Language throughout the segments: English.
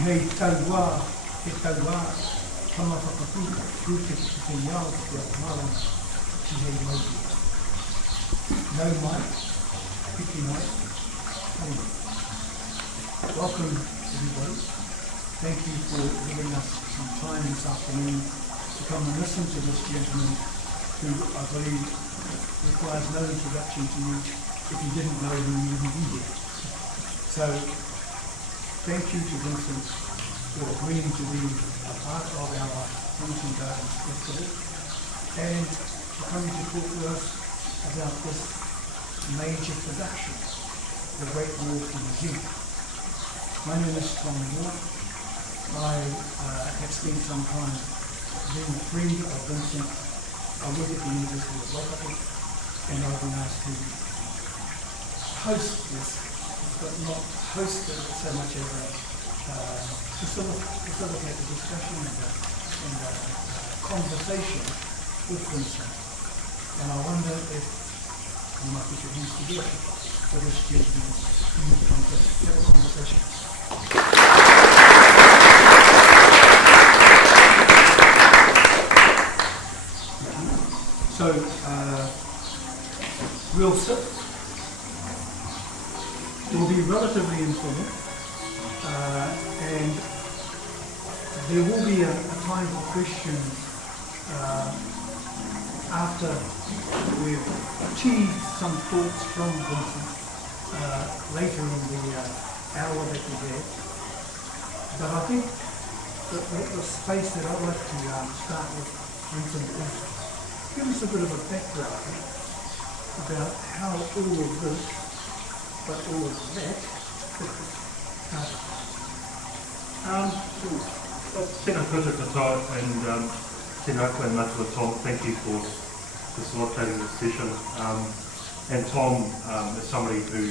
Hei taua, he taua, tama whakapuka, pūke te iau te mara, ki hei mauti. Nau mai, piki mai, taima. Welcome everybody. Thank you for giving us some time this afternoon to come and listen to this gentleman who I believe requires no introduction to you. If you didn't know him, you wouldn't be here. So, thank you to Vincent for agreeing to be a part of our Wellington Gardens Festival and for coming to talk to us about this major production, The Great War for New Zealand. My name is Tom Moore. I have spent some time being a friend of Vincent. I work at the University of Waikato and I've been asked to host this, but not host it so much as facilitate a discussion and a conversation with Vincent. And I wonder if you might put your hands together for this gentleman to come to have a conversation. So, we'll sit. It will be relatively informal, and there will be a time for questions after we've achieved some thoughts from Vincent later in the hour that we have. But I think the space that I'd like to start with Vincent is give us a bit of a background about how all of this, but all of that, Tēnā koutou katoa and tēnā koe matua Tom, thank you for facilitating this session. And Tom is somebody who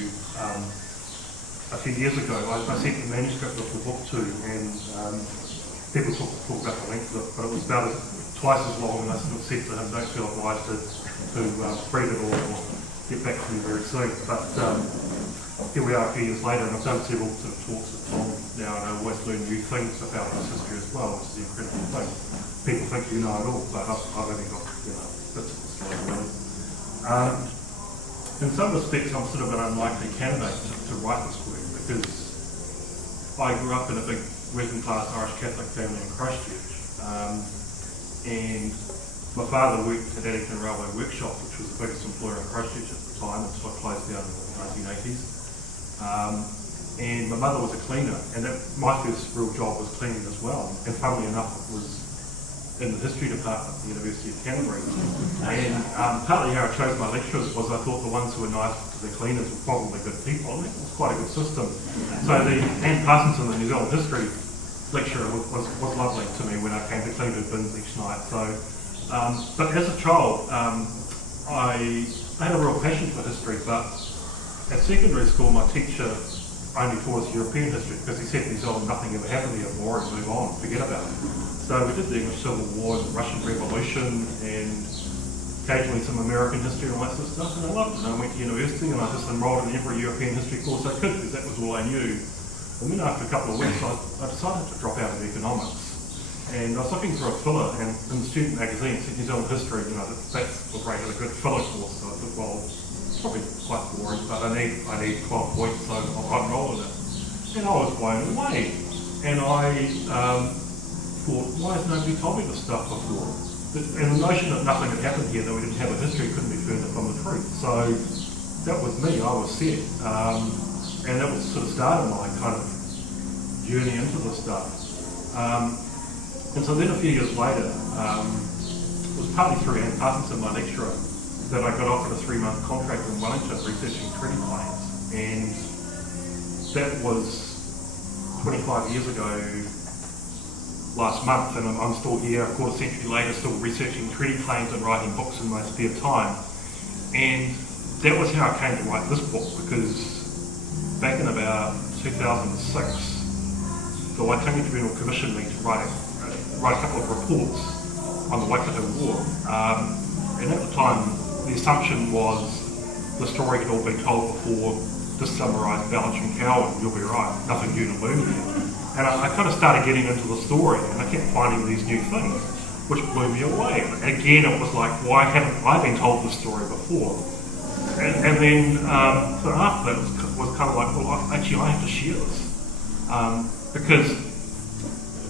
a few years ago I sent the manuscript of the book to, and people talk about the length of it, but it was about twice as long, and I sort of said to him, don't feel obliged to read it all or get back to me very soon. But here we are a few years later, and I've done several sort of talks with Tom now, and I always learn new things about his history as well, which is the incredible thing. People think you know it all, but I've only got bits of the story really. In some respects, I'm sort of an unlikely candidate to write this work, because I grew up in a big working class Irish Catholic family in Christchurch, and my father worked at Addington Railway Workshop, which was the biggest employer in Christchurch at the time, until it closed down in the 1980s. And my mother was a cleaner, and my first real job was cleaning as well. And funnily enough, it was in the history department at the University of Canterbury. And partly how I chose my lecturers was I thought the ones who were nice to the cleaners were probably good people, and it was quite a good system. So Anne Parsonson, the New Zealand history lecturer, was lovely to me when I came to clean her bins each night. So, but as a child, I had a real passion for history, but at secondary school, my teacher only taught us European history because he said in New Zealand nothing ever happened here, war and move on, forget about it. So we did the English Civil War, the Russian Revolution, and occasionally some American history and all that sort of stuff, and I loved it. And I went to university and I just enrolled in every European history course I could because that was all I knew. And then after a couple of weeks, I decided to drop out of economics. And I was looking for a filler, and in the student magazine, it said New Zealand history, that was rated a good filler course. So I thought, well, probably quite boring, but I need 12 points, so I'll enroll in it. And I was blown away. And I thought, why has nobody told me this stuff before? And the notion that nothing had happened here, that we didn't have a history, couldn't be further from the truth. So that was me, I was set. And that was sort of started my kind of journey into this stuff. And so then a few years later, it was partly through Anne Parsonson, my lecturer, that I got offered a 3-month contract in Wellington researching treaty claims. And that was 25 years ago last month, and I'm still here a quarter century later, still researching treaty claims and writing books in my spare time. And that was how I came to write this book, because back in about 2006, the Waitangi Tribunal commissioned me to write a couple of reports on the Waikato War. And at the time, the assumption was the story had all been told before, just summarised, balanced and cow, and you'll be right, nothing new to learn here. And And I kind of started getting into the story, and I kept finding these new things, which blew me away. And again, it was like, why haven't I been told this story before? And then so after that, it was kind of like, well, actually, I have to share this. Because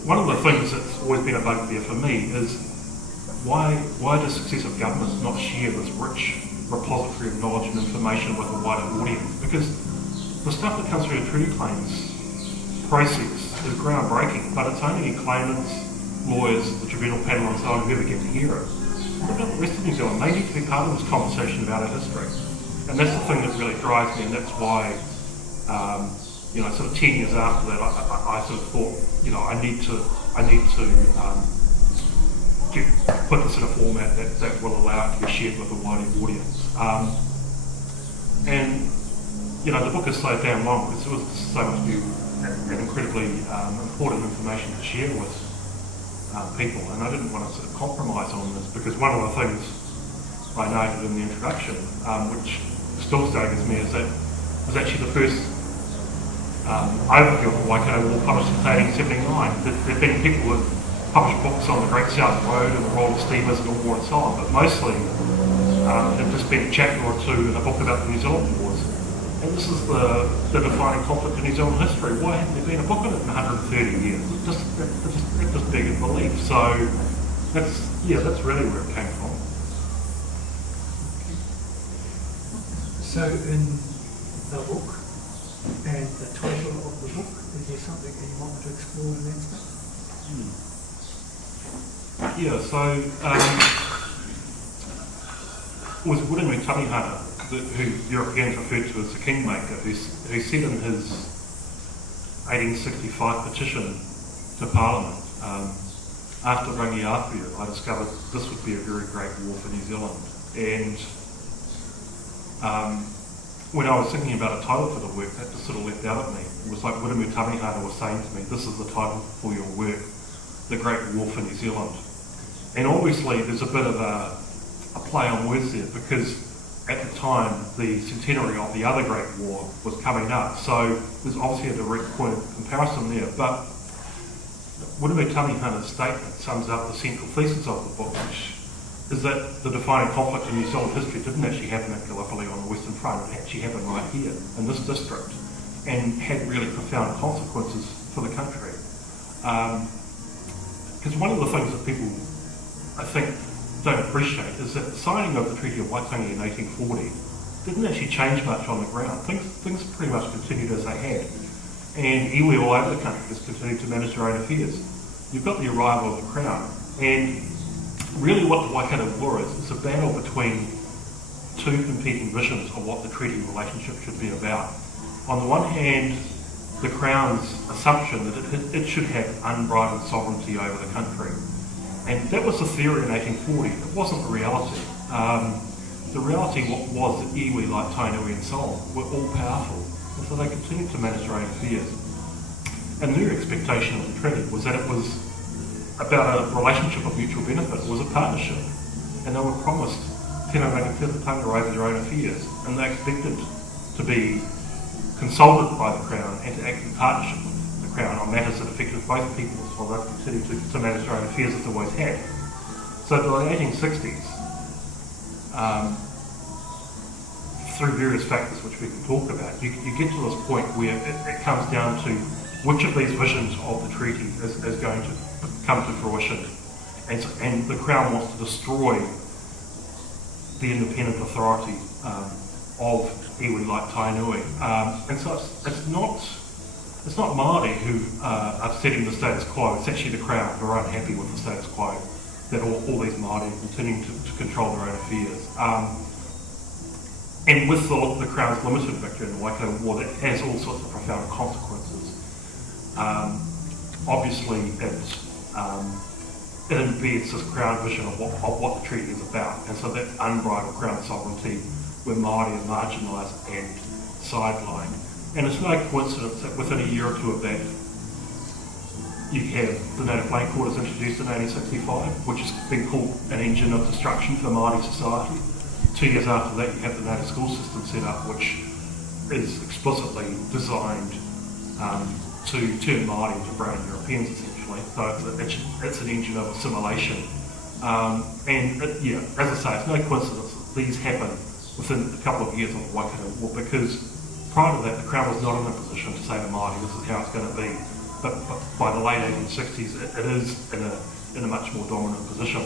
one of the things that's always been a bugbear for me is why does successive governments not share this rich repository of knowledge and information with a wider audience? Because the stuff that comes through the treaty claims process is groundbreaking, but it's only claimants, lawyers, the tribunal panel and so on who ever get to hear it. What about the rest of New Zealand? They need to be part of this conversation about our history. And that's the thing that really drives me, and that's why, sort of 10 years after that, I sort of thought, I need to put this in a format that will allow it to be shared with a wider audience. The book is so damn long because there was so much new and incredibly important information to share with people, and I didn't want to sort of compromise on this, because one of the things I noted in the introduction, which still staggers me, is that it was actually the first overview of the Waikato War published in 1879. There have been people who have published books on the Great South Road and the role of steamers in the war and so on, but mostly there's just been a chapter or two in a book about the New Zealand Wars. And this is the defining conflict in New Zealand history. Why hasn't there been a book on it in 130 years? It's just begging belief. So that's really where it came from. So in the book and the title of the book, is there something that you want to explore in that space? Yeah, so it was William Tamihana, who Europeans referred to as the Kingmaker, who said in his 1865 petition to Parliament, after Rangiapu, I discovered this would be a very great war for New Zealand. And when I was thinking about a title for the work, that just sort of leapt out at me. It was like William Tamihana was saying to me, this is the title for your work, The Great War for New Zealand. And obviously there's a bit of a play on words there, because at the time the centenary of the other Great War was coming up, so there's obviously a direct point of comparison there. But William Tamihana's statement sums up the central thesis of the book, which is that the defining conflict in New Zealand history didn't actually happen at Gallipoli on the Western Front. It actually happened right here in this district, and had really profound consequences for the country. Because one of the things that people, I think, don't appreciate is that the signing of the Treaty of Waitangi in 1840 didn't actually change much on the ground. Things pretty much continued as they had, and iwi all over the country just continued to manage their own affairs. You've got the arrival of the Crown, and really what the Waikato War is, it's a battle between two competing visions of what the treaty relationship should be about. On the one hand, the Crown's assumption that it should have unbridled sovereignty over the country. And that was the theory in 1840. It wasn't the reality. The reality was that iwi like Tainui and so on were all powerful, and so they continued to manage their own affairs. And their expectation of the treaty was that it was about a relationship of mutual benefit. It was a partnership, and they were promised tēnā rangatira over their own affairs, and they expected to be consulted by the Crown and to act in partnership with the Crown on matters that affected both peoples, while they continued to manage their own affairs as they always had. So by the 1860s, through various factors which we can talk about, you get to this point where it comes down to which of these visions of the treaty is going to come to fruition. And the Crown wants to destroy the independent authority of iwi like Tainui. And so it's not Māori who are upsetting the status quo, it's actually the Crown who are unhappy with the status quo, that all these Māori are continuing to control their own affairs. And with the Crown's limited victory in the Waikato War, that has all sorts of profound consequences. Obviously, it embeds this Crown vision of what the treaty is about, and so that unbridled Crown sovereignty, where Māori are marginalised and sidelined. And it's no coincidence that within a year or two of that, you have the Native Land Quarters introduced in 1865, which has been called an engine of destruction for Māori society. 2 years after that, you have the native school system set up, which is explicitly designed to turn Māori into brown Europeans, essentially. So it's an engine of assimilation. As I say, it's no coincidence that these happen within a couple of years of the Waikato War, because prior to that, the Crown was not in a position to say to Māori, this is how it's going to be. But by the late 1860s, it is in a much more dominant position.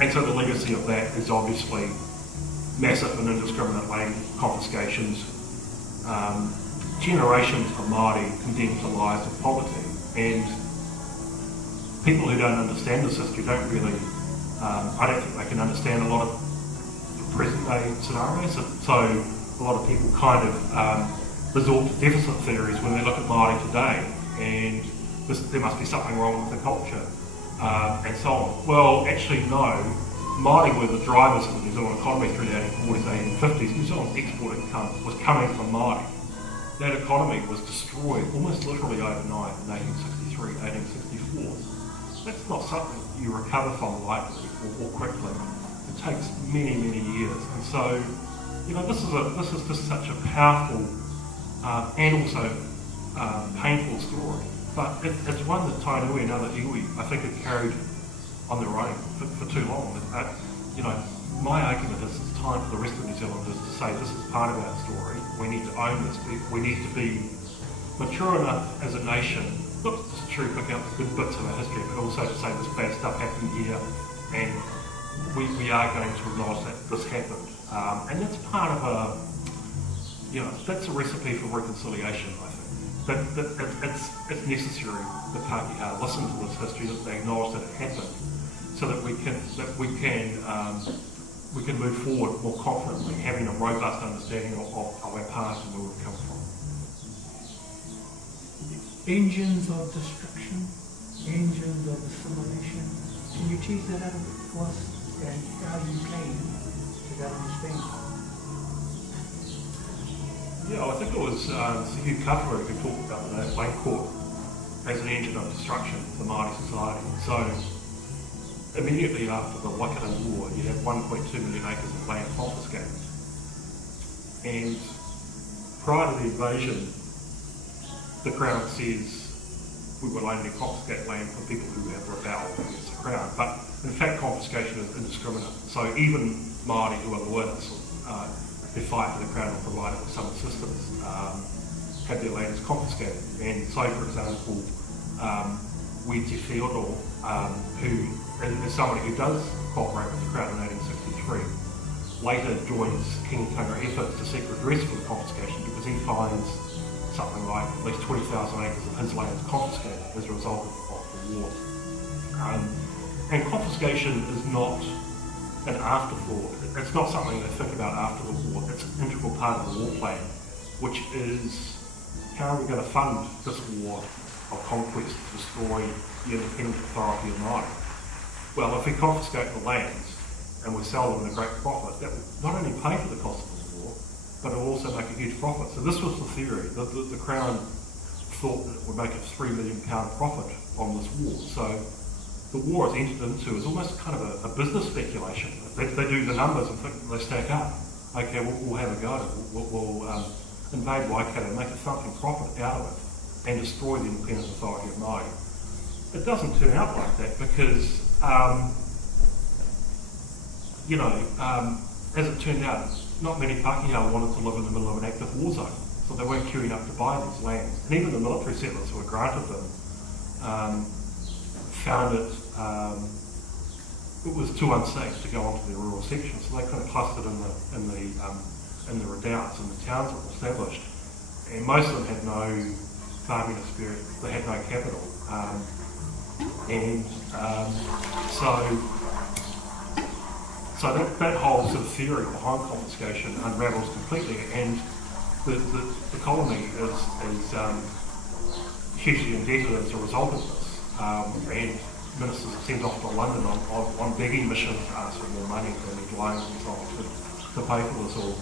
And so the legacy of that is obviously massive and indiscriminate land confiscations, generations of Māori condemned to lives of poverty, and people who don't understand this history don't really, I don't think they can understand a lot of the present day scenarios. So a lot of people kind of resort to deficit theories when they look at Māori today, and there must be something wrong with the culture, and so on. Well, actually no. Māori were the drivers of the New Zealand economy through the 1840s, 1850s. New Zealand's export income was coming from Māori. That economy was destroyed almost literally overnight in 1863, 1864. That's not something you recover from lightly or quickly. It takes many, many years. And so, this is just such a powerful and also painful story. But it's one that Tainui and other iwi, I think, have carried on their own for too long. My argument is it's time for the rest of New Zealanders to say this is part of our story. We need to own this. We need to be mature enough as a nation, not just to cherry pick out the good bits of our history, but also to say this bad stuff happened here, and we are going to acknowledge that this happened. And that's part of that's a recipe for reconciliation, I think. It's necessary that Pākehā listen to this history, that they acknowledge that it happened, so that we can move forward more confidently, having a robust understanding of our past and where we've come from. Engines of destruction, engines of assimilation. Can you tease that out a bit for us, and how you came to that understanding? Yeah, I think it was Hugh Cutler who talked about the land court as an engine of destruction for Māori society. So immediately after the Waikato War, you have 1.2 million acres of land confiscated. And prior to the invasion, the Crown says we will only confiscate land for people who have rebelled against the Crown. But in fact, confiscation is indiscriminate. So even Māori who are loyalists, who fight for the Crown and provide it with some assistance, have their lands confiscated. And so, for example, Witi Theodore, who is somebody who does cooperate with the Crown in 1863, later joins King Tonga efforts to seek redress for the confiscation, because he finds something like at least 20,000 acres of his land confiscated as a result of the war. And confiscation is not an afterthought. It's not something they think about after the war. It's an integral part of the war plan, which is how are we going to fund this war of conquest to destroy the independent authority of Māori? Well, if we confiscate the lands and we sell them at a great profit, that will not only pay for the cost of the war, but it will also make a huge profit. So this was the theory. The Crown thought that it would make a £3 million profit on this war. So the war is entered into as almost kind of a business speculation. They do the numbers and think they stack up. Okay, we'll have a go. We'll invade Waikato, make a thumping profit out of it, and destroy the independent authority of Māori. It doesn't turn out like that because, as it turned out, not many Pākehā wanted to live in the middle of an active war zone, so they weren't queuing up to buy these lands. And even the military settlers who were granted them found it was too unsafe to go onto their rural sections, so they kind of clustered in the redoubts, and the towns were established. And most of them had no farming experience, they had no capital. So that whole sort of theory behind confiscation unravels completely, and the colony is hugely indebted as a result of this. And ministers are sent off to London on begging missions to ask for more money for their loans and so on to pay for this all.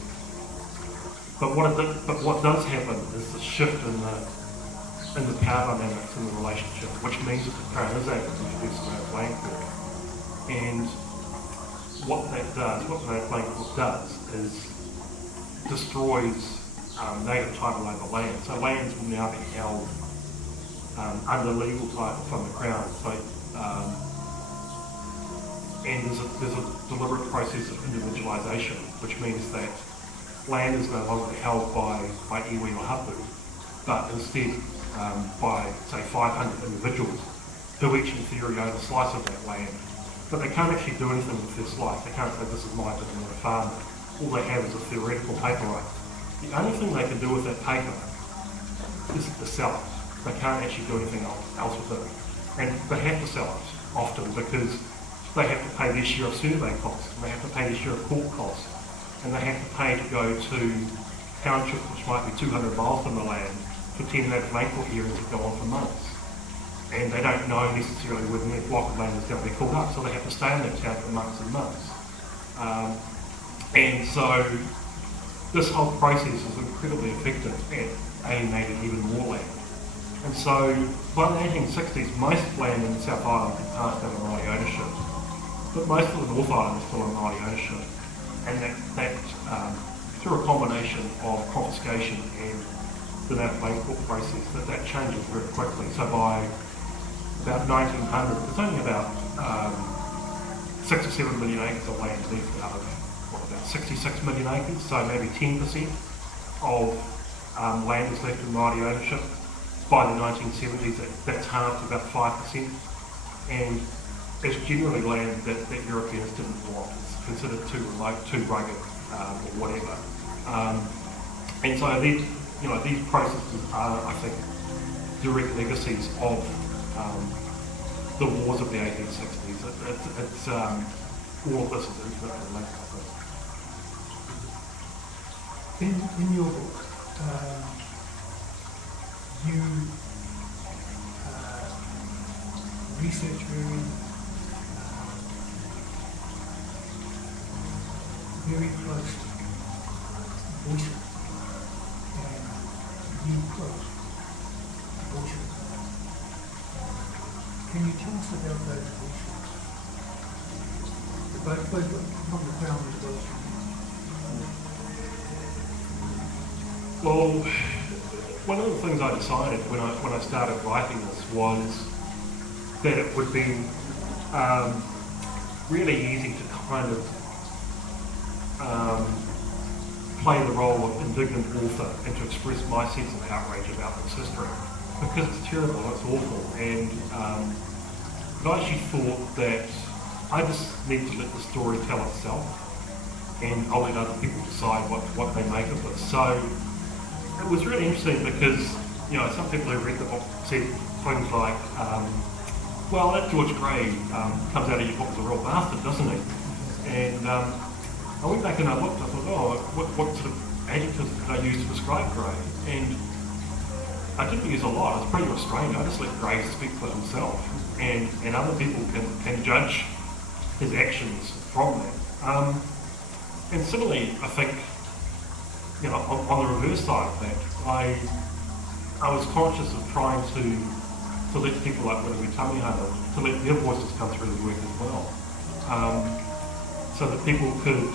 But what does happen is the shift in the power dynamics in the relationship, which means that the Crown is able to introduce the land court. And what the land court does is destroys native title over land. So lands will now be held under legal title from the Crown. So, and there's a deliberate process of individualisation, which means that land is no longer held by iwi or hapu, but instead by, say, 500 individuals who each in theory own a slice of that land. But they can't actually do anything with their slice. They can't say, this is mine, because I'm not a farmer. All they have is a theoretical paper right. The only thing they can do with that paper is to sell it. They can't actually do anything else with it. And they have to sell it often because they have to pay their share of survey costs, and they have to pay their share of court costs, and they have to pay to go to townships which might be 200 miles from the land for 10 native landcourt hearings that go on for months. And they don't know necessarily when their block of land is going to be called up, so they have to stay in that town for months and months. And so this whole process is incredibly effective at alienating even more land. And so by the 1860s, most land in the South Island had passed under Māori ownership, but most of the North Island is still in Māori ownership. And that through a combination of confiscation and the native land court process, that changes very quickly. So by about 1900, there's only about 6 or 7 million acres of land left out of about 66 million acres, so maybe 10% of land is left in Māori ownership. By the 1970s, that's halved to about 5%, and it's generally land that Europeans didn't want. It's considered too remote, too rugged, or whatever. And so these processes are, I think, direct legacies of the wars of the 1860s. It's all of this is infinitely linked, I think. In your book, you research very close voices, and you quote voices. Can you tell us about those voices? Both from the Crown as well as from Well, one of the things I decided when I started writing this was that it would be really easy to kind of play the role of indignant author and to express my sense of outrage about this history, because it's terrible, it's awful, and I actually thought that I just need to let the story tell itself, and I'll let other people decide what they make of it. So it was really interesting because, some people who read the book said things like, well, that George Gray comes out of your book as a real bastard, doesn't he? And I went back and I looked, I thought, what sort of adjectives did I use to describe Gray? And I didn't use a lot. I was pretty restrained. I just let Gray speak for himself, and other people can judge his actions from that. And similarly, I think, on the reverse side of that, I was conscious of trying to let people like Wharewe Tamihana, to let their voices come through the work as well, so that people could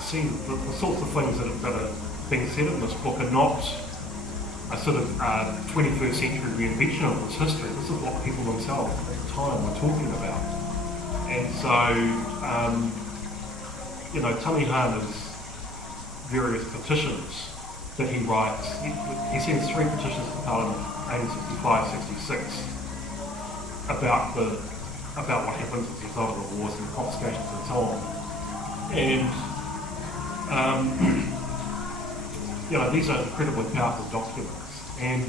see the sorts of things that are being said in this book are not a sort of 21st century reinvention of this history. This is what people themselves at the time were talking about. And so, Tamihana's various petitions that he writes, he sends 3 petitions to Parliament, 1865-66, about what happens as a result of the wars and the confiscations and so on. And these are incredibly powerful documents. And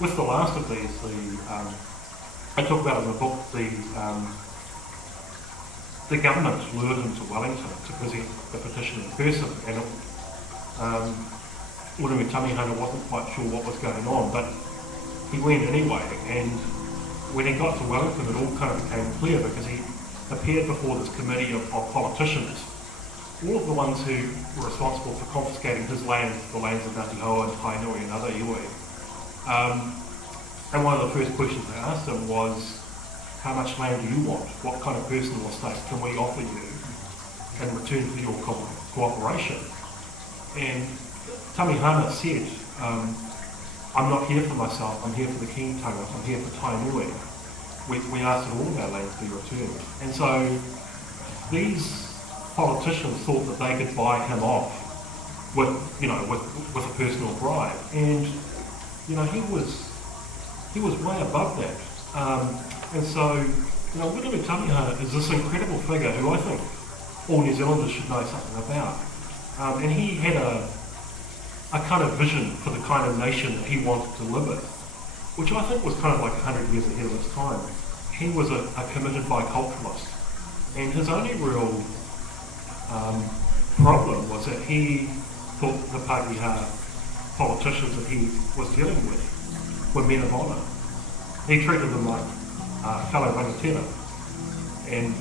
with the last of these, I talk about in the book the government lured him to Wellington to present the petition in person, and Wharewe Tamihana wasn't quite sure what was going on, but he went anyway. And when he got to Wellington, it all kind of became clear, because he appeared before this committee of politicians, all of the ones who were responsible for confiscating his lands, the lands of Ngāti Hoa and Tainui and other iwi. And one of the first questions they asked him was, how much land do you want? What kind of personal estate can we offer you in return for your cooperation. And Tamihana said, I'm not here for myself, I'm here for the kingtanga, I'm here for Tainui. We asked that all of our lands be returned. And so these politicians thought that they could buy him off with a personal bribe. And, he was way above that. And so, Wiremu Tamihana is this incredible figure who I think all New Zealanders should know something about. And he had a kind of vision for the kind of nation that he wanted to live in, which I think was kind of like 100 years ahead of his time. He was a committed biculturalist, and his only real problem was that he thought the Pākehā politicians that he was dealing with were men of honour. He treated them like fellow rangatira, and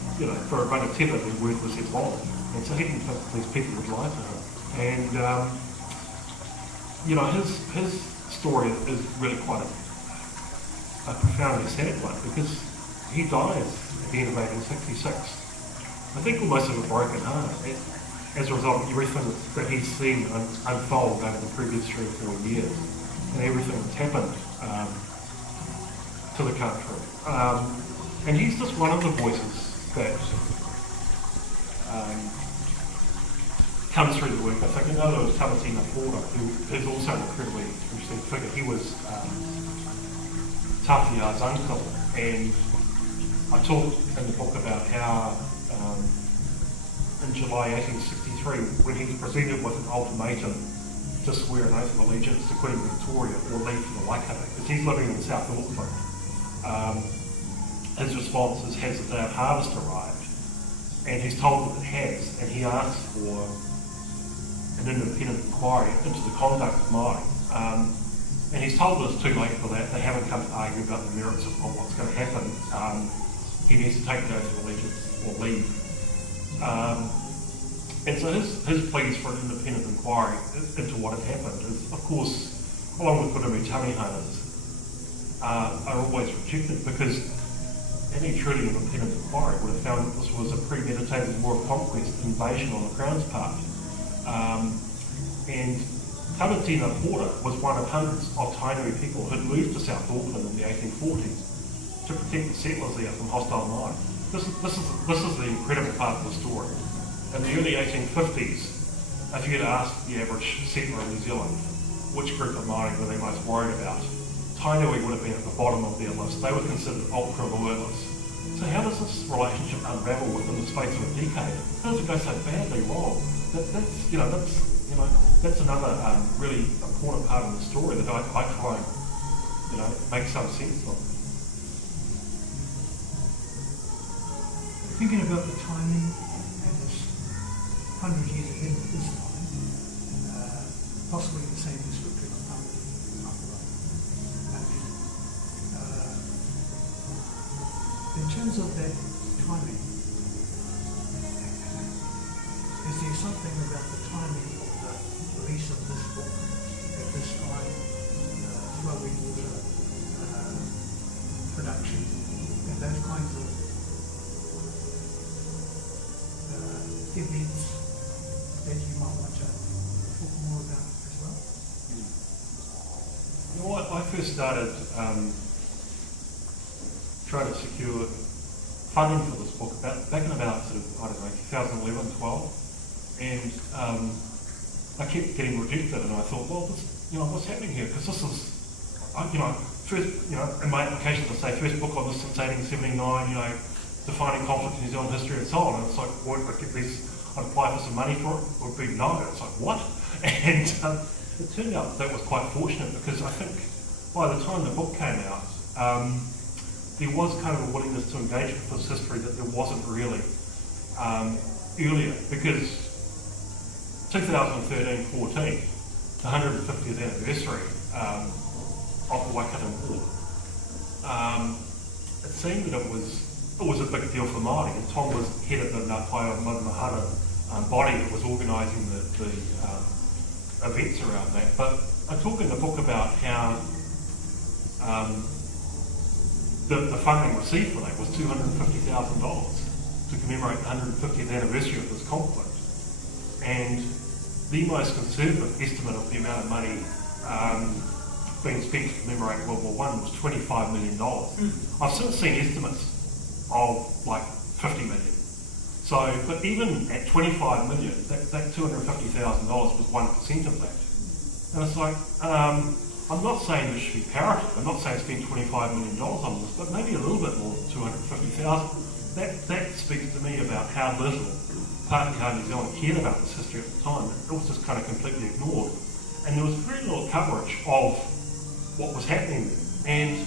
for a rangatira their word was their bond, and so he didn't think these people would lie to him. And his story is really quite a profoundly sad one, because he dies at the end of 1866. I think almost of a broken heart as a result of everything that he's seen unfold over the previous 3 or 4 years, and everything that's happened to the country. And he's just one of the voices that comes through the work. I think another was Tamatina Porter, who is also an incredibly interesting figure. He was Tawhia's uncle, and I talk in the book about how in July 1863, when he was presented with an ultimatum to swear an oath of allegiance to Queen Victoria or leave for the Waikato, because he's living in South Auckland, his response is, has the day of harvest arrived? And he's told that it has, and he asks for an independent inquiry into the conduct of Māori. And he's told that it's too late for that. They haven't come to argue about the merits of what's going to happen. He needs to take the oath of allegiance or leave. And so his pleas for an independent inquiry into what had happened is, of course, along with Wiremu Tamihana's, are always rejected, because any truly independent inquiry would have found that this was a premeditated war of conquest, invasion on the Crown's part. And Tamatina Porter was one of hundreds of Tainui people who had moved to South Auckland in the 1840s to protect the settlers there from hostile Māori. This is the incredible part of the story. In the early 1850s, if you had asked the average settler in New Zealand which group of Māori were they most worried about, Tainui would have been at the bottom of their list. They were considered ultra-loyalists. So how does this relationship unravel within the space of a decade? How does it go so badly wrong? That's another really important part of the story that I try and make some sense of. Thinking about the timing and this 100 years ahead of this time, possibly the same description of in terms of that timing, is there something about the timing of the release of this book at this time, flowing water, production, and those kinds of events that you might want to talk more about as well? You know what? I first started trying to secure funding for this book back in about 2011, 12, and I kept getting rejected, and I thought, well, what's happening here? Because this is, first, in my applications I say first book on this since 1879, defining conflict in New Zealand history and so on. And it's like, well, I'd apply for some money for it, would be no. It's like, what? And it turned out that was quite fortunate, because I think by the time the book came out, there was kind of a willingness to engage with this history that there wasn't really earlier, because 2013-14, the 150th anniversary of the Waikato War, it seemed that it was a big deal for Māori, and Tom was head of the Ngā Whai o Maumahara body that was organising the events around that. But I talk in the book about how the funding received for that was $250,000 to commemorate the 150th anniversary of this conflict. and the most conservative estimate of the amount of money being spent to commemorate World War I was $25 million. I've since seen estimates of like 50 million. So, but even at 25 million, that $250,000 was 1% of that. And it's like, I'm not saying this should be parity. I'm not saying spend $25 million on this, but maybe a little bit more than 250,000. That speaks to me about how little, partly how New Zealand cared about this history at the time. It was just kind of completely ignored. And there was very little coverage of what was happening there. And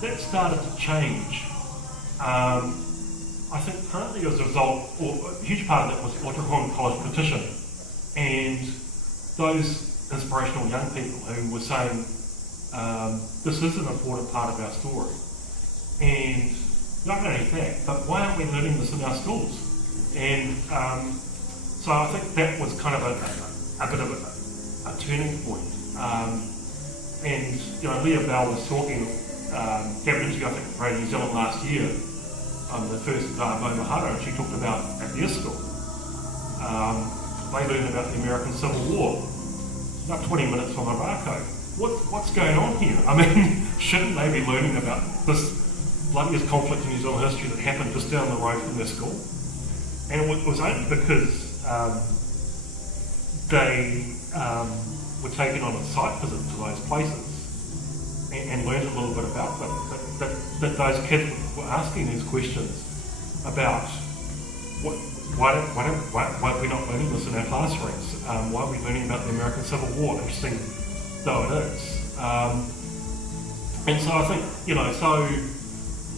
that started to change. I think partly as a result, or a huge part of that was the Waikato College petition. And those inspirational young people who were saying, this is an important part of our story. And not only that, but why aren't we learning this in our schools? And so I think that was kind of a bit of a turning point. And you know, Leah Bell was talking, gave an interview I think for Radio New Zealand last year on the first Mohara, and she talked about at their school. They learned about the American Civil War, about 20 minutes from Waikato. What's going on here? I mean, shouldn't they be learning about this bloodiest conflict in New Zealand history that happened just down the road from their school? And it was only because they were taken on a site visit to those places and learned a little bit about them, that those kids were asking these questions about why are we not learning this in our classrooms? Why are we learning about the American Civil War, interesting though it is? And so I think, you know, so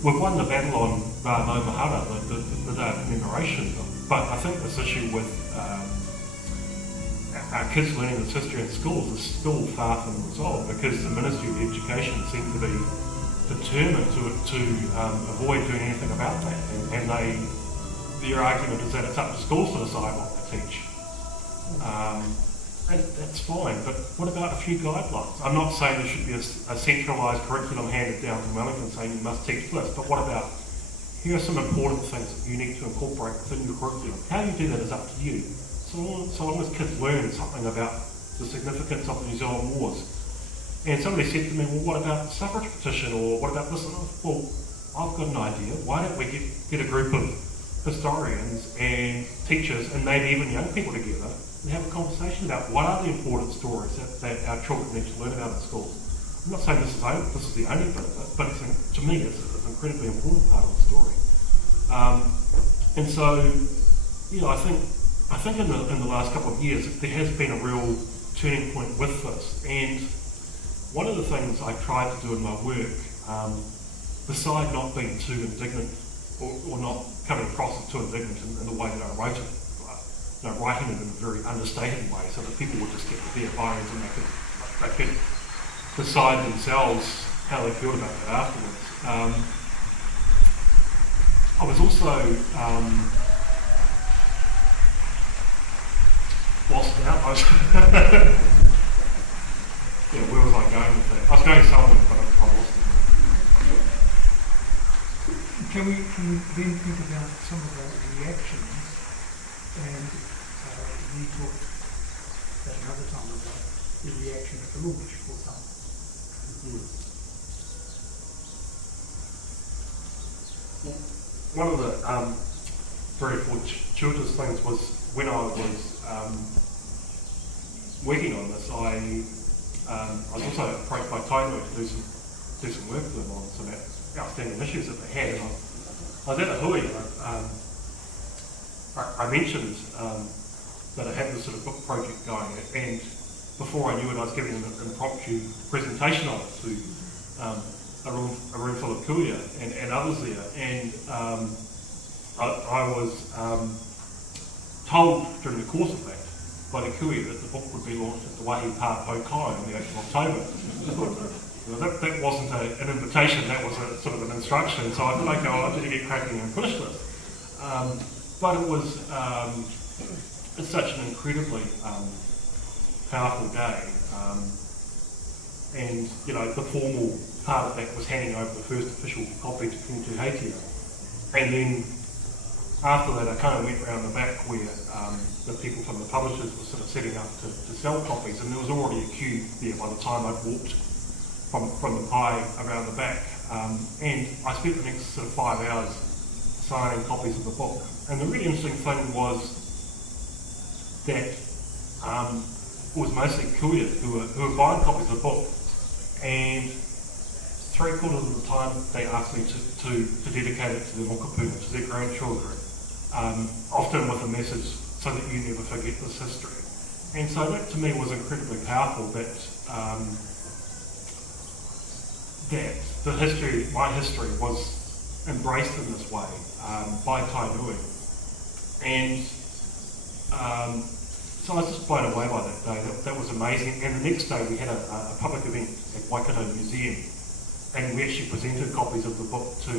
we've won the battle on Mahara, the day of commemoration, but I think this issue with our kids learning this history in schools is still far from resolved, because the Ministry of Education seems to be determined to avoid doing anything about that, and their argument is that it's up to schools to decide what they teach. And that's fine, but what about a few guidelines? I'm not saying there should be a centralised curriculum handed down from Wellington saying you must teach this, but what about, here are some important things that you need to incorporate within your curriculum. How you do that is up to you. So long as kids learn something about the significance of the New Zealand Wars. And somebody said to me, well, what about the suffrage petition, or what about this? Well, I've got an idea. Why don't we get a group of historians and teachers and maybe even young people together and have a conversation about what are the important stories that our children need to learn about in schools. I'm not saying this is the only bit of it, but to me it's an incredibly important part of the story. And so, you know, I think in the last couple of years there has been a real turning point with this. And one of the things I tried to do in my work, beside not being too indignant or not coming across as too indignant in the way that I wrote it, you know, writing it in a very understated way so that people would just get the bare bones and they could decide themselves how they felt about it afterwards. I was also lost out. Yeah, where was I going with that? I was going somewhere, but I lost it. Can we then think about some of the reactions, and we talked at another time about the reaction at the launch, for example. One of the very fortuitous things was when I was working on this, I was also approached by Taino to do some work with them on some outstanding issues that they had. And I was at a hui, and I mentioned that I had this sort of book project going, and before I knew it, I was giving an impromptu presentation of it to a room full of kuia and others there, and I was told during the course of that by the kuia that the book would be launched at the Waihi Pā Pokai on the 8th of October. That wasn't an invitation, that was a sort of an instruction, so I thought, okay, well, I better get cracking and finish this. But it was it's such an incredibly powerful day, and you know, the formal part of that was handing over the first official copy to King Tuheitia, and then after that, I kind of went around the back where the people from the publishers were sort of setting up to sell copies, and there was already a queue there by the time I'd walked from the pie around the back. And I spent the next sort of 5 hours signing copies of the book. And the really interesting thing was that it was mostly couriers who were buying copies of the book, and 3/4 of the time they asked me to dedicate it to their mokapuna, to their grandchildren, often with a message so that you never forget this history. And so that to me was incredibly powerful, that my history was embraced in this way by Tainui. And so I was just blown away by that day. That was amazing. And the next day we had a public event at Waikato Museum, and we actually presented copies of the book to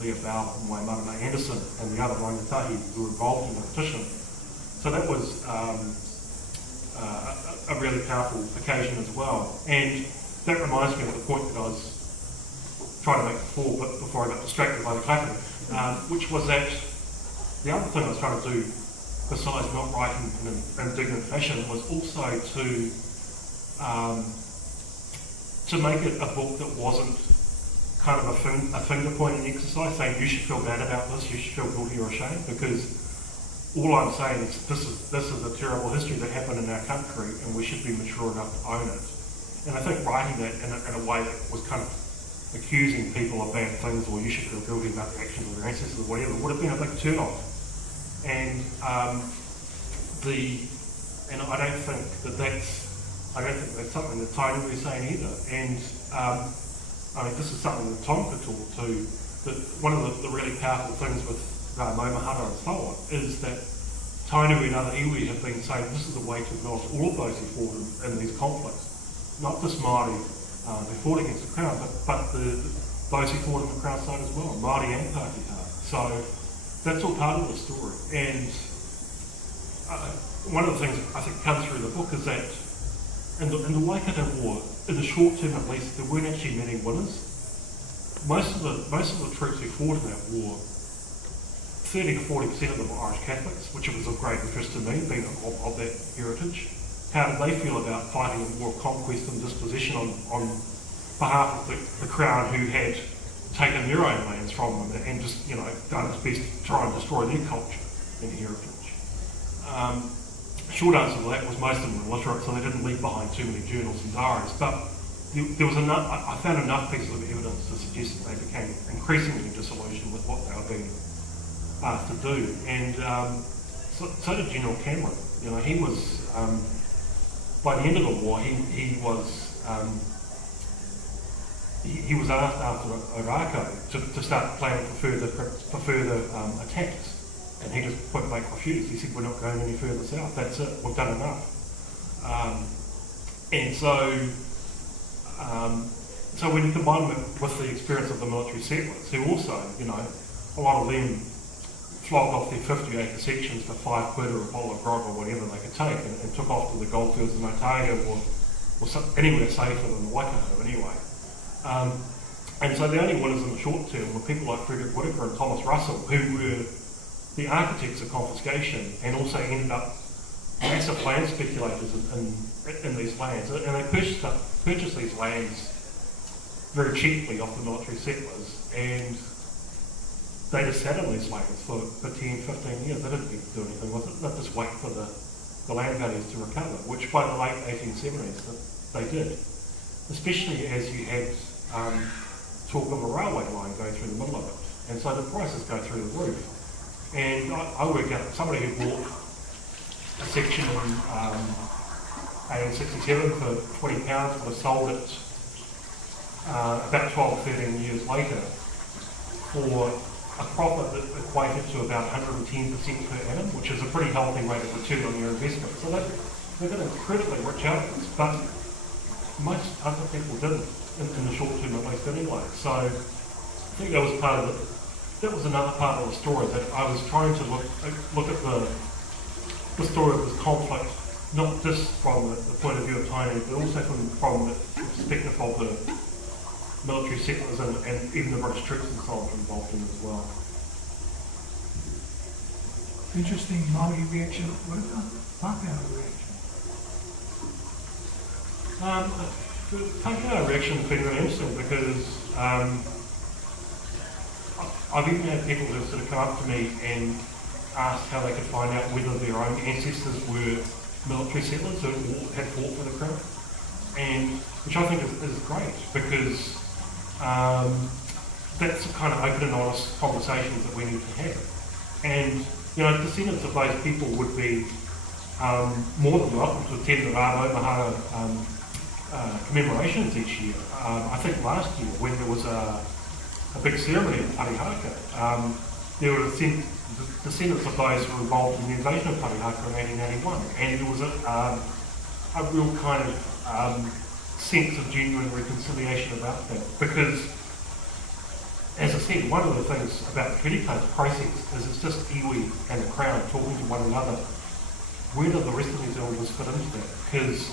Leah Bell and Waimarana Anderson and the other rangatahi who were involved in the petition. So that was a really powerful occasion as well. And that reminds me of the point that I was trying to make before I got distracted by the clapping, which was that the other thing I was trying to do, besides not writing in an indignant fashion, was also to make it a book that wasn't kind of a finger-pointing exercise, saying you should feel bad about this, you should feel guilty or ashamed, because all I'm saying is this is a terrible history that happened in our country, and we should be mature enough to own it. And I think writing that in a way that was kind of accusing people of bad things, or you should feel guilty about the actions of your ancestors or whatever, would have been a big turn-off. And I don't think that's something that Tainui is saying either. And I mean, this is something that Tom could talk to. That one of the really powerful things with Maumahara and so on is that Tainui and other iwi have been saying this is the way to acknowledge all of those who fought in these conflicts, not just Māori who fought against the Crown, but those who fought on the Crown side as well, Māori and Pākehā. So that's all part of the story. And one of the things I think comes through the book is that in the Waikato War, in the short term at least, there weren't actually many winners. Most of the troops who fought in that war, 30 to 40% of them were Irish Catholics, which was of great interest to me, being of that heritage. How did they feel about fighting a war of conquest and dispossession on behalf of the Crown, who had taken their own lands from them and just, done its best to try and destroy their culture and heritage? Short answer to that was most of them were illiterate, so they didn't leave behind too many journals and diaries. But there was enough. I found enough pieces of evidence to suggest that they became increasingly disillusioned with what they were being asked to do. And so did General Cameron. He was by the end of the war, he was asked after Ōrākau to start planning for further attacks. And he just point blank refused. He said, we're not going any further south. That's it. We've done enough. And so when you combine it with the experience of the military settlers, who also, a lot of them flogged off their 50-acre sections for 5 quid or a bottle of grog or whatever they could take, and took off to the goldfields in Otago or anywhere safer than the Waikato anyway. And so the only winners in the short term were people like Frederick Whittaker and Thomas Russell, who were the architects of confiscation and also ended up massive land speculators in these lands. And they purchased these lands very cheaply off the military settlers, and they just sat on these lands for 10, 15 years. They didn't need to do anything with it. They just wait for the land values to recover, which by the late 1870s they did. Especially as you had talk of a railway line going through the middle of it. And so the prices go through the roof. And I work out somebody who bought a section in 1867 for £20 would have sold it about 12, 13 years later for a profit that equated to about 110% per annum, which is a pretty healthy rate of return on your investment. So they got incredibly rich out of this, but most other people didn't, in the short term at least anyway. So I think that was part of it. That was another part of the story, that I was trying to look at the story of this conflict, not just from the point of view of Tainui, but also from the perspective of the military settlers and even the British troops and so on involved in as well. interesting Māori reaction. What about Pākehā reaction? The Pākehā reaction has been really interesting because I've even had people who sort of come up to me and asked how they could find out whether their own ancestors were military settlers who had fought for the crown, and which I think is great because that's the kind of open and honest conversations that we need to have. And descendants of those people would be more than welcome to attend the Rāno Mahara commemorations each year. I think last year when there was a big ceremony in Parihaka, there were descendants of those who were involved in the invasion of Parihaka in 1881, and there was a real kind of sense of genuine reconciliation about that, because as I said, one of the things about the treaty process is it's just iwi and the Crown talking to one another. Where do the rest of New Zealanders fit into that? Because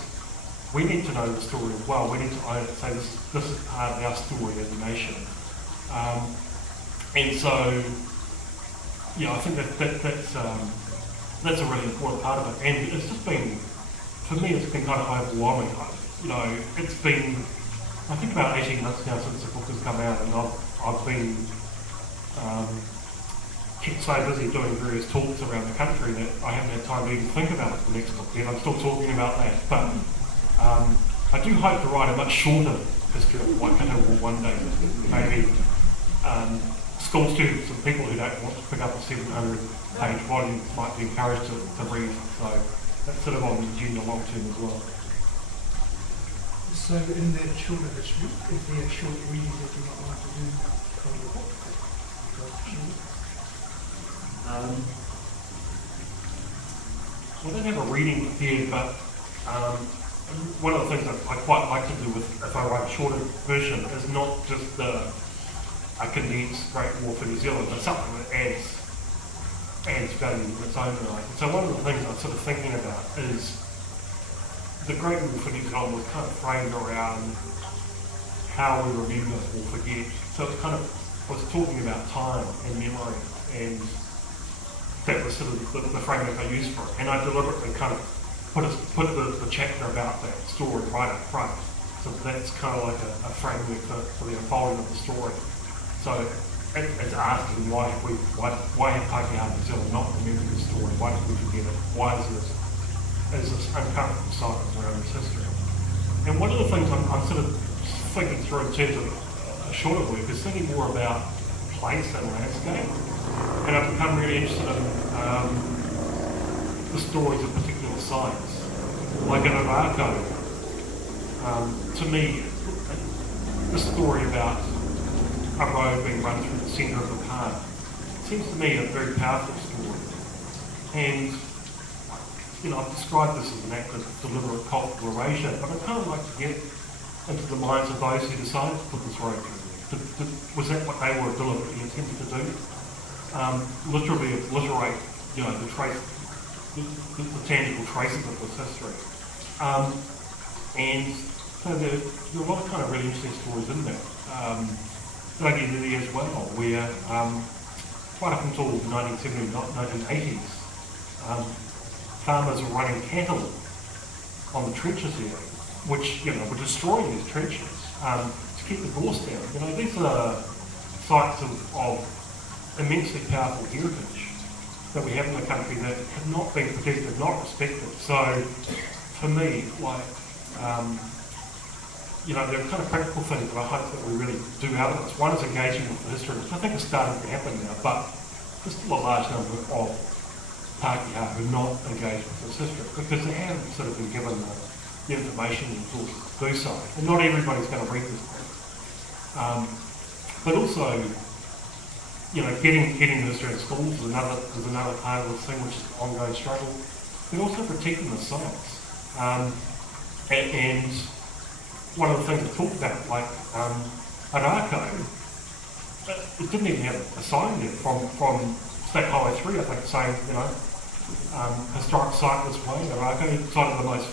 we need to know the story as well. We need to say this is part of our story as a nation. And so, I think that's a really important part of it. And it's just been, for me, it's been kind of overwhelming. It's been, I think about 18 months now since the book has come out, and I've been kept so busy doing various talks around the country that I haven't had time to even think about the next book yet. I'm still talking about that, but I do hope to write a much shorter history of Waikato one day. Maybe school students and people who don't want to pick up a 700-page volume might be encouraged to read. So that's sort of on the agenda long term as well. So in that shorter history, is there a short reading that you might like to do from the book? I don't have a reading prepared, but one of the things I quite like to do if I write a shorter version is not just a condensed Great War for New Zealand, but something that adds value in its own right. So one of the things I'm sort of thinking about is the Great War for New Zealand was kind of framed around how we remember or forget. So it's kind of was talking about time and memory, and that was sort of the framework I used for it. And I deliberately kind of put the chapter about that story right up front. So that's kind of like a framework for the unfolding of the story. So it's asking why have Pākehā New Zealand not remembered the story? Why did we forget it? Why is this uncomfortable silence around this history? And one of the things I'm sort of thinking through in terms of a shorter work is thinking more about place and landscape. And I've become really interested in the stories of particular sites. Like in Waikato, to me, the story about a road being run through the centre of the park seems to me a very powerful story. And I've described this as an act of deliberate cultural erasure, but I'd kind of like to get into the minds of those who decided to put this road through there. Was that what they were deliberately intending to do? Literally obliterate, the tangible traces of this history. And so there are a lot of kind of really interesting stories in there. Lily as well, where right up until the 1970s, 1980s, farmers were running cattle on the trenches here, which were destroying these trenches to keep the gorse down. These are sites of immensely powerful heritage that we have in the country that have not been protected, not respected. So for me, there are kind of practical things that I hope that we really do out of this. One is engaging with the history, which I think is starting to happen now, but there's still a large number of Pākehā who are not engaged with this history because they haven't sort of been given the information and tools to do so. And not everybody's going to read this book. But also, getting the history in schools is another part of this thing, which is an ongoing struggle. But also protecting the sites. And one of the things I talked about, like Arako, it didn't even have a sign there from State Highway 3, I think, saying, historic site this way, Arako, site of the most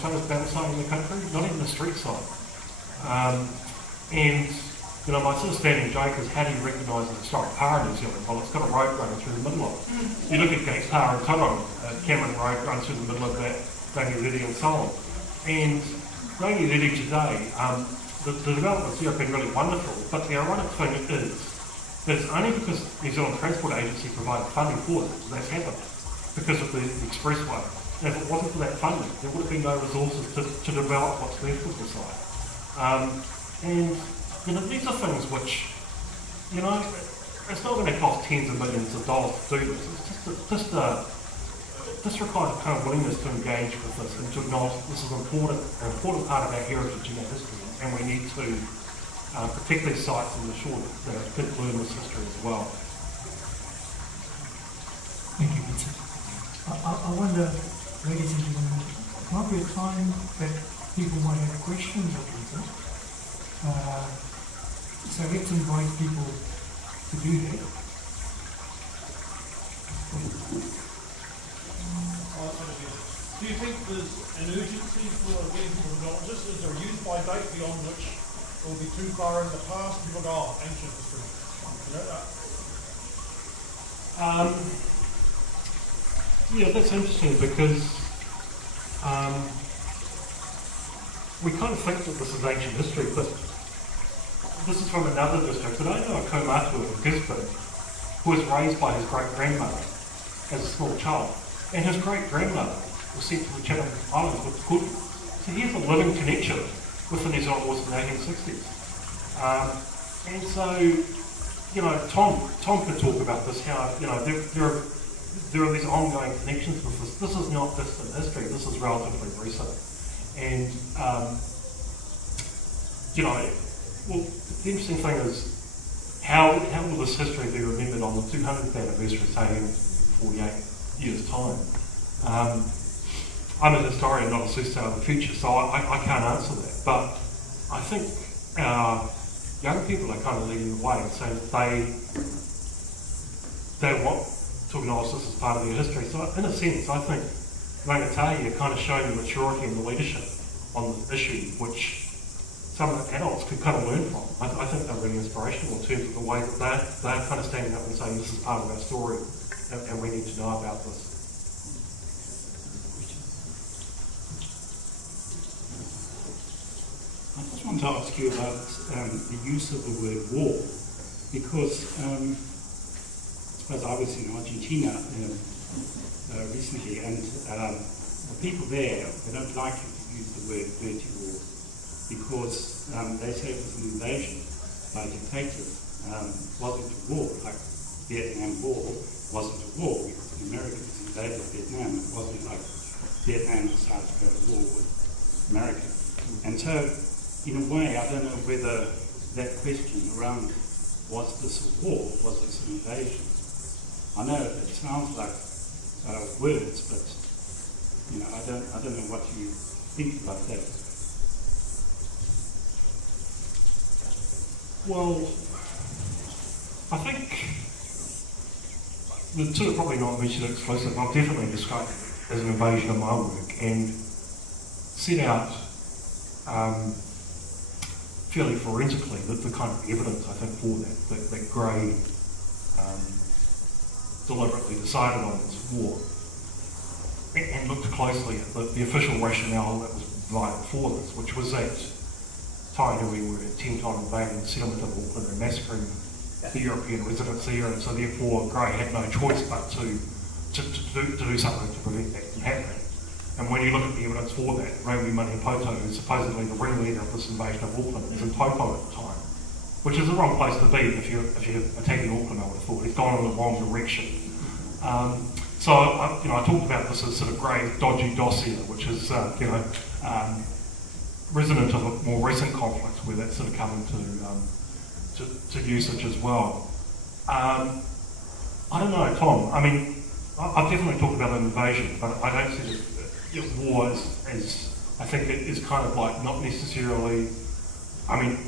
famous battle site in the country, not even a street site. And You know, my sort of standing joke is, how do you recognise a historic power in New Zealand? Well, it's got a road running through the middle of it. You look at Gates Power in Tauranga, Cameron Road runs through the middle of that, Rangi and so on. And Rangi today, the developments here have been really wonderful, but the ironic thing is that it's only because New Zealand Transport Agency provided funding for it that's happened, because of the expressway. And if it wasn't for that funding, there would have been no resources to develop what's left of the site. And you know, these are things which, you know, it's not going to cost tens of millions of dollars to do this. It's this requires a kind of willingness to engage with this and to acknowledge that this is an important part of our heritage and our history, and we need to protect these sites and ensure that people learn this history as well. Thank you, Vincent. I wonder, ladies and gentlemen, might be a time that people might have questions of Vincent. So let's invite people to do that. Do you think there's an urgency for getting people to acknowledge this? Is there a use-by date beyond which it will be too far in the past? People go, oh, ancient history. You know that? Yeah, that's interesting because we kind of think that this is ancient history, but this is from another district. But I know a kaumātua in Gisborne who was raised by his great-grandmother as a small child, and his great-grandmother was sent to the Channel Islands with the Kudu. So he has a living connection with the New Zealand Wars in the 1860s. And so, you know, Tom could talk about this, how, you know, there are these ongoing connections with this. This is not distant history, this is relatively recent. And, you know, well, the interesting thing is, how will this history be remembered on the 200th anniversary, say in 48 years' time? I'm a historian, not a soothsayer of the future, so I can't answer that. But I think our young people are kind of leading the way and saying that they want to acknowledge this as part of their history. So in a sense, I think rangatahi are kind of showing the maturity and the leadership on the issue, which some of the adults could kind of learn from. I think they're really inspirational in terms of the way that they're kind of standing up and saying this is part of our story and we need to know about this. I just want to ask you about the use of the word war, because I suppose I was in Argentina recently, and the people there, they don't like you to use the word dirty war, because they say it was an invasion by dictators. Wasn't a war, like Vietnam War wasn't a war because the Americans invaded Vietnam. It wasn't like Vietnam decided to go to war with America. And so, in a way, I don't know whether that question around was this a war, was this an invasion? I know it sounds like words, but you know, I don't know what you think about that. Well, I think the two are probably not mutually exclusive. I've definitely described it as an invasion of my work and set out fairly forensically the kind of evidence, I think, for that Gray deliberately decided on this war and looked closely at the official rationale that was provided for this, which was that Tainui were intent on invading the settlement of Auckland and massacring the European residents there, and so therefore Gray had no choice but to do something to prevent that from happening. And when you look at the evidence for that, Rangi Poto, who's supposedly the ringleader of this invasion of Auckland, was in Taupo at the time, which is the wrong place to be if you're attacking Auckland, I would have thought. He's gone in the wrong direction. So I talked about this as sort of Gray's dodgy dossier, which is resonant of a more recent conflict where that's sort of come to usage as well. I don't know, Tom. I mean, I've definitely talked about an invasion, but I don't see war as I think it is kind of like not necessarily. I mean,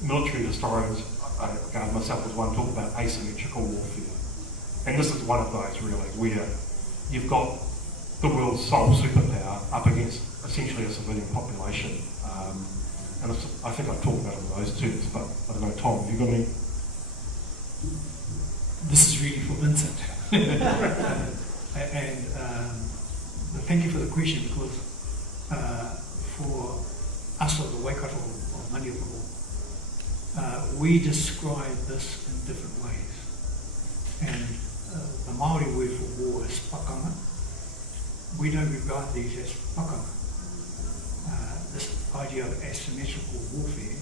military historians, I regard myself as one, talk about asymmetrical warfare, and this is one of those really where you've got the world's sole superpower up against essentially a civilian population. and I think I've talked about it in those terms, but I don't know, Tom, have you got any? This is really for Vincent. And thank you for the question, because for us of the Waikato or Maniapoto, we describe this in different ways. And the Māori word for war is pakanga. We don't regard these as pakanga. This idea of asymmetrical warfare,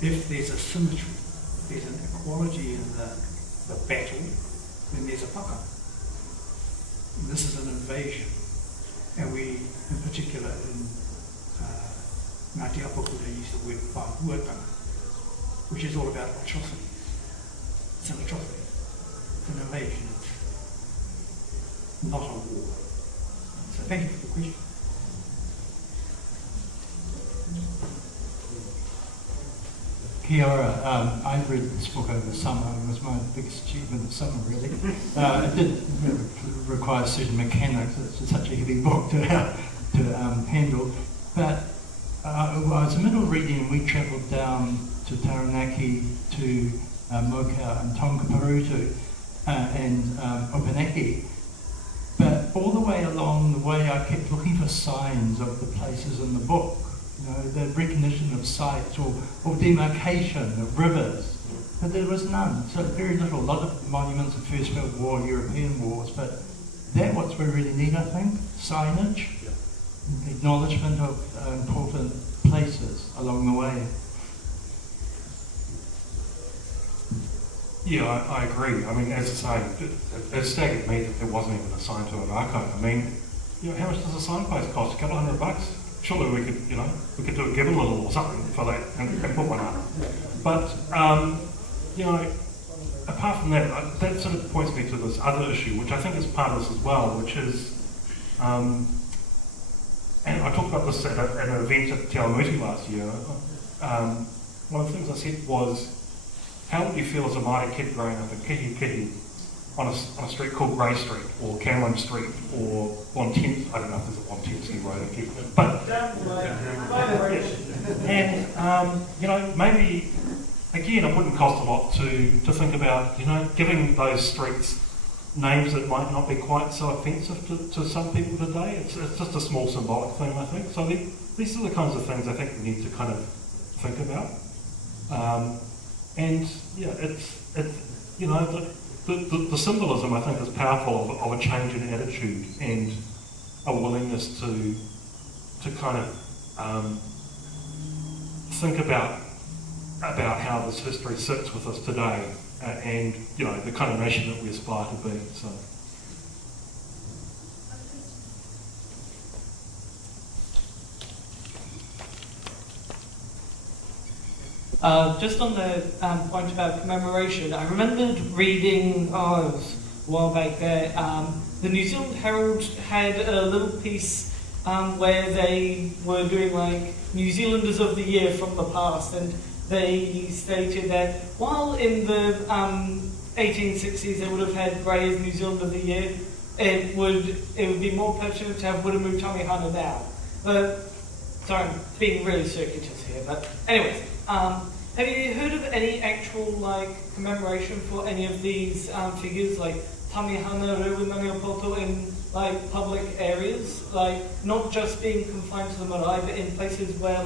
if there's a symmetry, there's an equality in the battle, then there's a pakanga. And this is an invasion. And we, in particular in Ngāti Apaku, they use the word pāhuatanga, which is all about atrocity. It's an atrocity. It's an invasion. It's not a war. So thank you for the question. Kia ora. I've read this book over the summer. It was my biggest achievement of summer, really. It did require certain mechanics. It's such a heavy book to handle. But I was in the middle of reading, and we travelled down to Taranaki, to Mokau and Tongaparutu and Opanaki. But all the way along the way, I kept looking for signs of the places in the book. You know, the recognition of sites or demarcation of rivers, but there was none. So very little. A lot of monuments of First World War, European wars, but that's what we really need, I think. Signage, acknowledgement of important places along the way. Yeah, I agree. I mean, as I say, it staggered me that there wasn't even a sign to an archive. I mean, you know, how much does a signpost cost? A couple $100? Surely we could, we could do a give a little or something for that and put one up. But, apart from that, that sort of points me to this other issue, which I think is part of this as well, which is, and I talked about this at an event at Te Awamuti last year. One of the things I said was, how would you feel as a Māori kid growing up in Kihi on a street called Grey Street or Cameron Street or on 10th, I don't know if there's a 110th road in Kihi, but and maybe again it wouldn't cost a lot to think about giving those streets names that might not be quite so offensive to some people today. It's just a small symbolic thing, I think. So these are the kinds of things I think we need to kind of think about. And yeah, it's the symbolism I think is powerful of a change in attitude and a willingness to kind of think about how this history sits with us today and the kind of nation that we aspire to be. So. Just on the point about commemoration, I remembered reading, it was a while back there, the New Zealand Herald had a little piece where they were doing like New Zealanders of the Year from the past, and they stated that while in the 1860s they would have had Grey as New Zealand of the Year, it would be more pertinent to have Wiremu Tamihana now. Sorry, I'm being really circuitous here, but anyways. Have you heard of any actual commemoration for any of these figures, like Tamihana, Rewi Maniapoto, in public areas, not just being confined to the marae, but in places where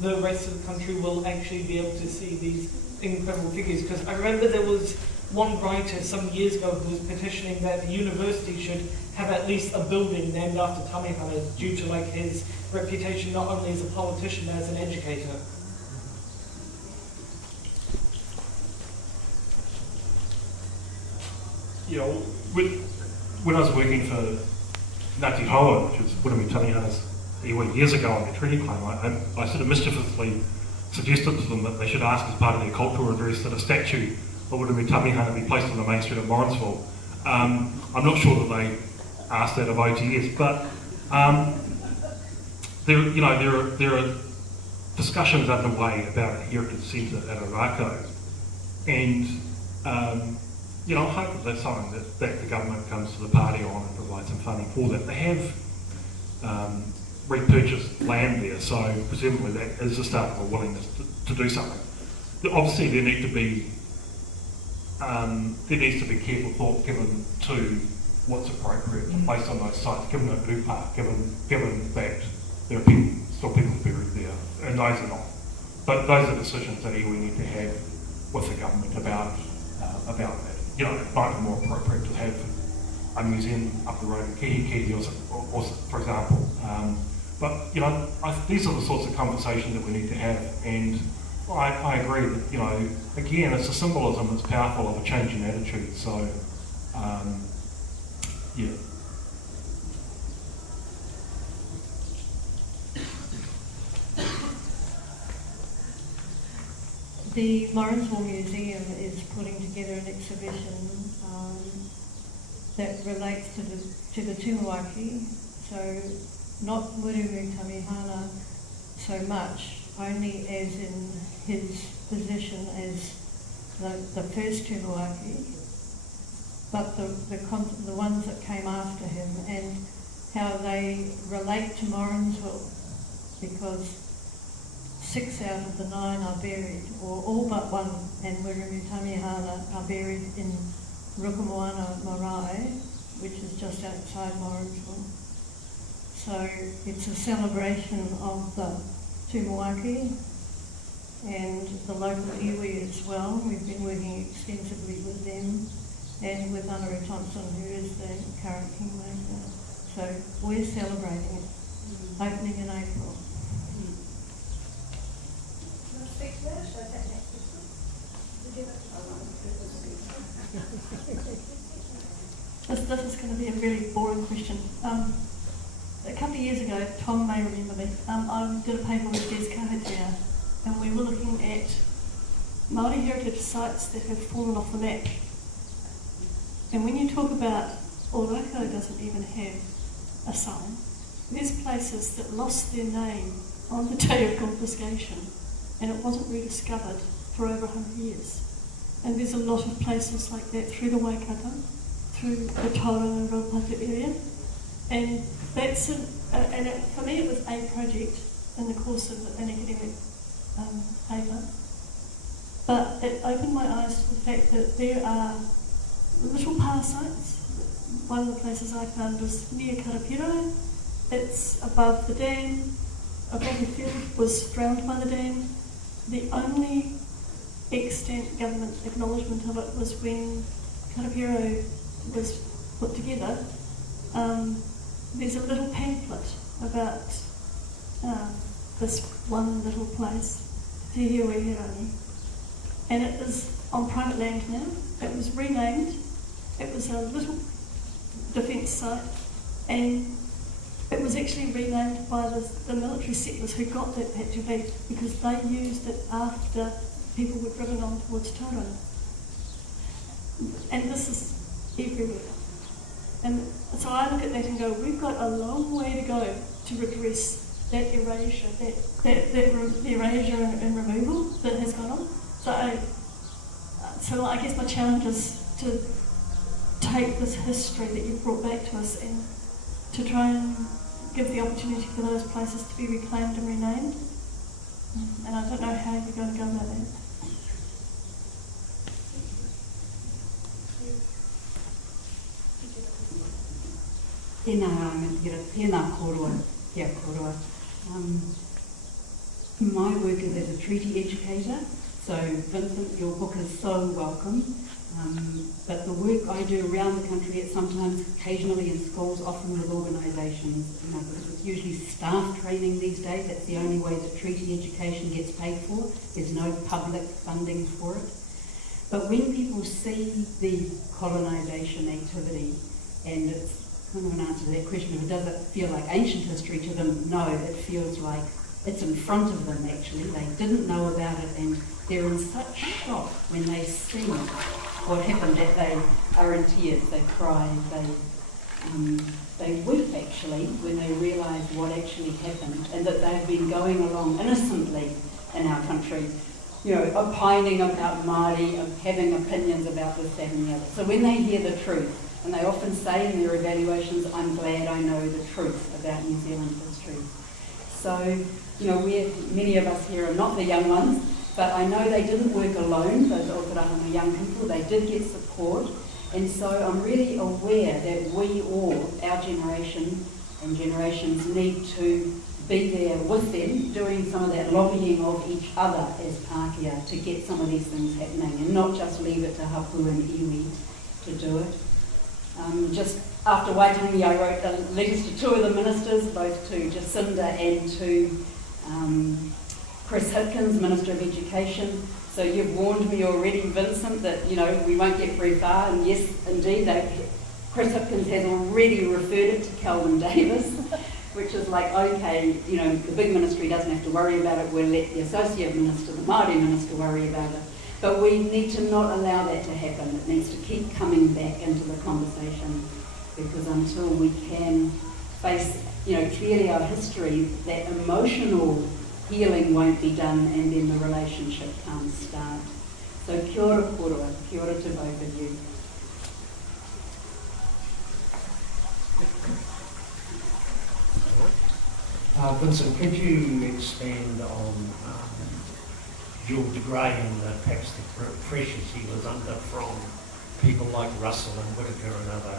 the rest of the country will actually be able to see these incredible figures? Because I remember there was one writer some years ago who was petitioning that the university should have at least a building named after Tamihana due to his reputation not only as a politician but as an educator. Yeah, when I was working for Ngāti Hoa, which was Wiremu Tamihana's years ago on their treaty claim, I sort of mischievously suggested to them that they should ask as part of their cultural address that a statue of Wiremu Tamihana be placed on the main street of Morrinsville. I'm not sure that they asked that of OTS, but there are discussions underway about a heritage centre at Ōrākau, and I hope that that's something that the government comes to the party on and provides some funding for that. They have repurchased land there, so presumably that is the start of a willingness to do something. Obviously there needs to be careful thought given to what's appropriate based on those sites, given that upa, given that there are still people buried there, and those are not. But those are decisions that we need to have with the government about that. You know, it might be more appropriate to have a museum up the road in Kihi or for example. But, you know, these are the sorts of conversations that we need to have, and I agree that, you know, again, it's a symbolism that's powerful of a change in attitude, so, yeah. The Lawrenceville Museum is putting together an exhibition that relates to the Tumuaki, so not Murimu Tamihana so much, only as in his position as the first Tumuaki, but the ones that came after him and how they relate to Lawrenceville, because 6 out of the 9 are buried, or all but one, and Murimu Tamihana are buried in Rukamoana Marae, which is just outside Lawrenceville. So it's a celebration of the Tumuaki and the local iwi as well. We've been working extensively with them and with Anaru Thompson, who is the current kingmaker. So we're celebrating it, opening in April. This is going to be a really boring question. A couple of years ago, Tom may remember me, I did a paper with Des Kahatea, and we were looking at Māori heritage sites that have fallen off the map. And when you talk about Waikato doesn't even have a sign, there's places that lost their name on the day of confiscation, and it wasn't rediscovered for over 100 years. And there's a lot of places like that through the Waikato, through the Tauranga and Raupatu area. And that's for me it was a project in the course of an academic paper. But it opened my eyes to the fact that there are little power sites. One of the places I found was near Karapiro. It's above the dam. Above the field was drowned by the dam. The only extant government acknowledgement of it was when Karapiro was put together. There's a little pamphlet about this one little place, Te Hiwi Hirani, and it is on private land now. It was renamed. It was a little defence site, and it was actually renamed by the military settlers who got that patch of land because they used it after people were driven on towards Tauranga. And this is everywhere. And so I look at that and go, we've got a long way to go to redress that erasure, the erasure and removal that has gone on. So I guess my challenge is to take this history that you've brought back to us and to try and give the opportunity for those places to be reclaimed and renamed. And I don't know how you're going to go about that. Tēnā rangatira, tēnā koroa, kia koroa. My work is as a treaty educator, so Vincent, your book is so welcome. But the work I do around the country, it's sometimes occasionally in schools, often with organisations, because it's usually staff training these days. That's the only way that treaty education gets paid for. There's no public funding for it. But when people see the colonisation activity, and it's kind of an answer to that question, of does it feel like ancient history to them? No, it feels like it's in front of them actually. They didn't know about it and they're in such shock when they see what happened that they are in tears, they cry, they weep actually when they realise what actually happened and that they've been going along innocently in our country, you know, opining about Māori, having opinions about this, that and the other. So when they hear the truth, and they often say in their evaluations, I'm glad I know the truth about New Zealand history. So, many of us here are not the young ones, but I know they didn't work alone, those Okarahama young people, they did get support. And so I'm really aware that we all, our generation and generations, need to be there with them, doing some of that lobbying of each other as Pākehā to get some of these things happening, and not just leave it to Hapu and Iwi to do it. Just after Waitangi, I wrote letters to 2 of the ministers, both to Jacinda and to Chris Hipkins, Minister of Education. So you've warned me already, Vincent, that we won't get very far. And yes, indeed, Chris Hipkins has already referred it to Calvin Davis, which is like, okay, the big ministry doesn't have to worry about it. We'll let the associate minister, the Māori minister, worry about it. But we need to not allow that to happen. It needs to keep coming back into the conversation, because until we can face, clearly our history, that emotional healing won't be done, and then the relationship can't start. So kia ora korua, kia ora to both of you. Vincent, could you expand on George Gray and perhaps the pressures he was under from people like Russell and Whitaker and other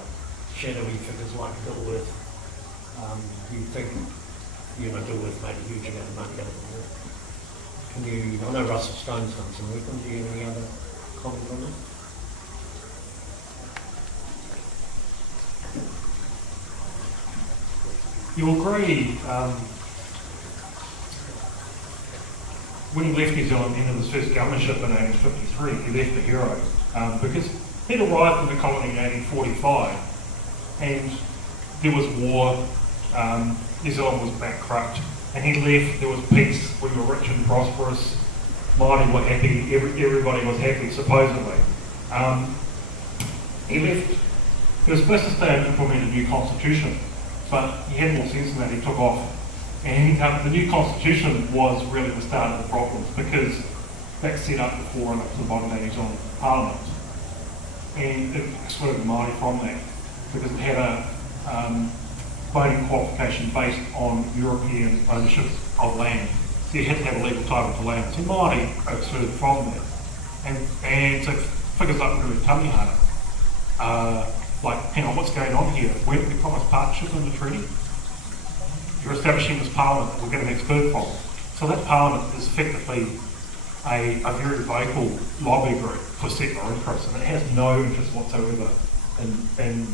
shadowy figures like Dilworth? Do you think, Dilworth made a huge amount of money out of the war? I know Russell Stone's done some work on. Do you have any other comment on that? You'll agree, when he left New Zealand into his first governorship in 1853, he left a hero, because he'd arrived in the colony in 1845 and there was war, New Zealand was bankrupt, and he left, there was peace, we were rich and prosperous, Māori were happy, everybody was happy, supposedly. He left, he was supposed to stay and implement a new constitution, but he had more sense than that, he took off. And the new constitution was really the start of the problems, because that set up the forerunner to the modern day New Zealand Parliament. And it excluded the Māori from that, because it had a voting qualification based on European ownership of land. So you had to have a legal title to land. So Māori are excluded from that. And so figures like Rui Tamihara, hang on, what's going on here? Where did we promise partnership in the treaty? You're establishing this parliament that we're going to exclude from. So that parliament is effectively a very vocal lobby group for settler interests, and it has no interest whatsoever in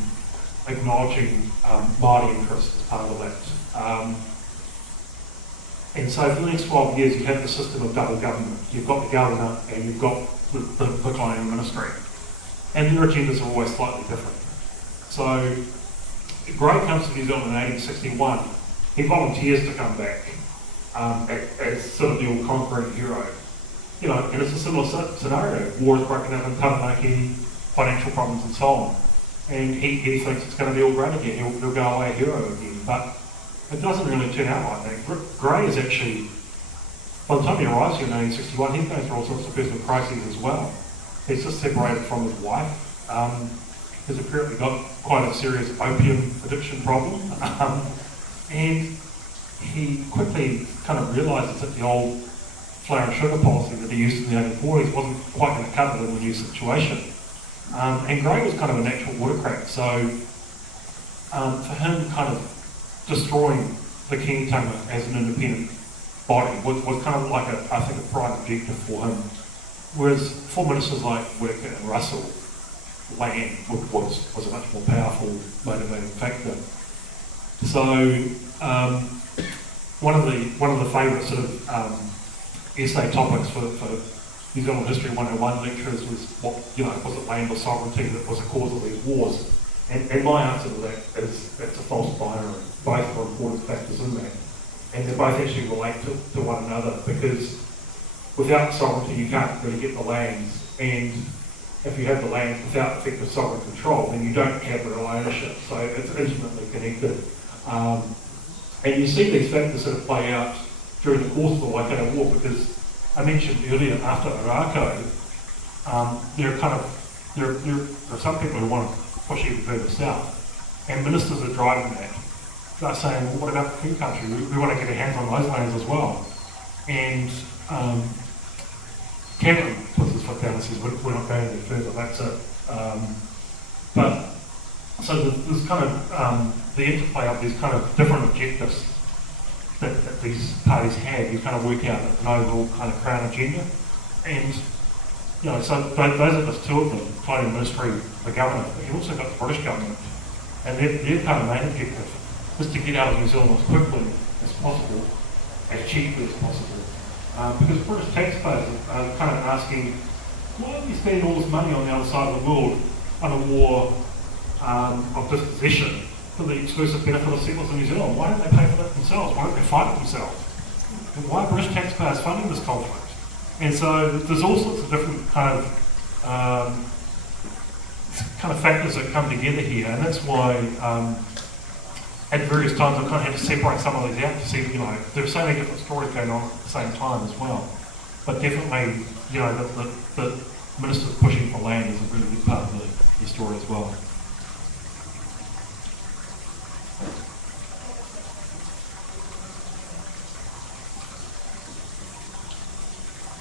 acknowledging Māori interests as part of that. And so for the next 12 years you have the system of double government. You've got the governor and you've got the colonial ministry. And their agendas are always slightly different. So Gray comes to New Zealand in 1861. He volunteers to come back as sort of the all-conquering hero. And it's a similar scenario. War is broken out in Taranaki, financial problems and so on. And he thinks it's going to be all great again. He'll go away a hero again. But it doesn't really turn out like that. Gray is actually, by the time he arrives here in 1861, he's going through all sorts of personal crises as well. He's just separated from his wife. He's apparently got quite a serious opium addiction problem. And he quickly kind of realises that the old flour and sugar policy that he used in the 1840s wasn't quite going to cut it in the new situation. And Gray was kind of a natural autocrat, so for him kind of destroying the kingitanga as an independent body was kind of like I think a prime objective for him. Whereas for ministers like Whitaker and Russell, land was a much more powerful motivating factor. So one of the favourite sort of essay topics for New Zealand History 101 lecturers was was it land or sovereignty that was the cause of these wars? And my answer to that is that's a false binary. Both are important factors in that, and they both actually relate to one another, because without sovereignty you can't really get the lands, and if you have the land without effective sovereign control, then you don't have real ownership. So it's intimately connected. And you see these factors sort of play out during the course of the Waikato War, because I mentioned earlier, after Ōrākau, there are some people who want to push even further south, and ministers are driving that. they're saying, well, what about the King Country? We want to get our hands on those lands as well. And Cameron puts his foot down and says, we're not going any further, that's it. But so there's kind of the interplay of these kind of different objectives that these parties have. You kind of work out an overall kind of Crown agenda, and so those are just two of them: the Colonial Ministry, the government. But you've also got the British government, and their kind of main objective is to get out of New Zealand as quickly as possible, as cheaply as possible, because British taxpayers are kind of asking, why are we spending all this money on the other side of the world on a war of dispossession for the exclusive benefit of settlers in New Zealand? Why don't they pay for that themselves? Why don't they fight it themselves? And why are British taxpayers funding this conflict? And so there's all sorts of different kind of factors that come together here, and that's why at various times I've kind of had to separate some of these out to see, there are so many different stories going on at the same time as well. But definitely, the ministers pushing for land is a really big part of the story as well.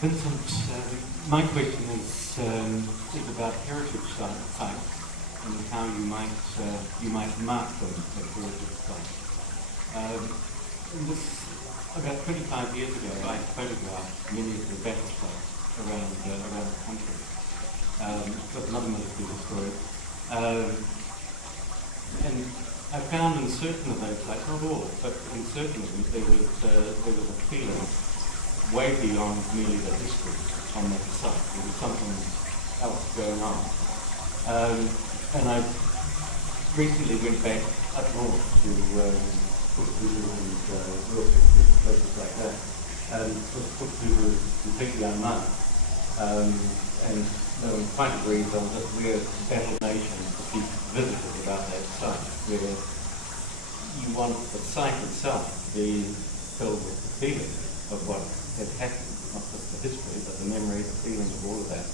Vincent, my question is about heritage sites and how you might mark them as heritage sites. About 25 years ago, I photographed many of the battle sites around the country. With another military historian, and I found in certain of those sites, not all, but in certain of them, there was a feeling way beyond merely the history on that site. There was something else going on. And I recently went back up north to Pukekohe and Wilkes, places like that. And Pukekohe was completely unmarked. And no one quite agrees on that we're battle nation to keep visitors about that site, where you want the site itself to be filled with the feeling of what had happened, not just the history, but the memory, the feeling of all of that.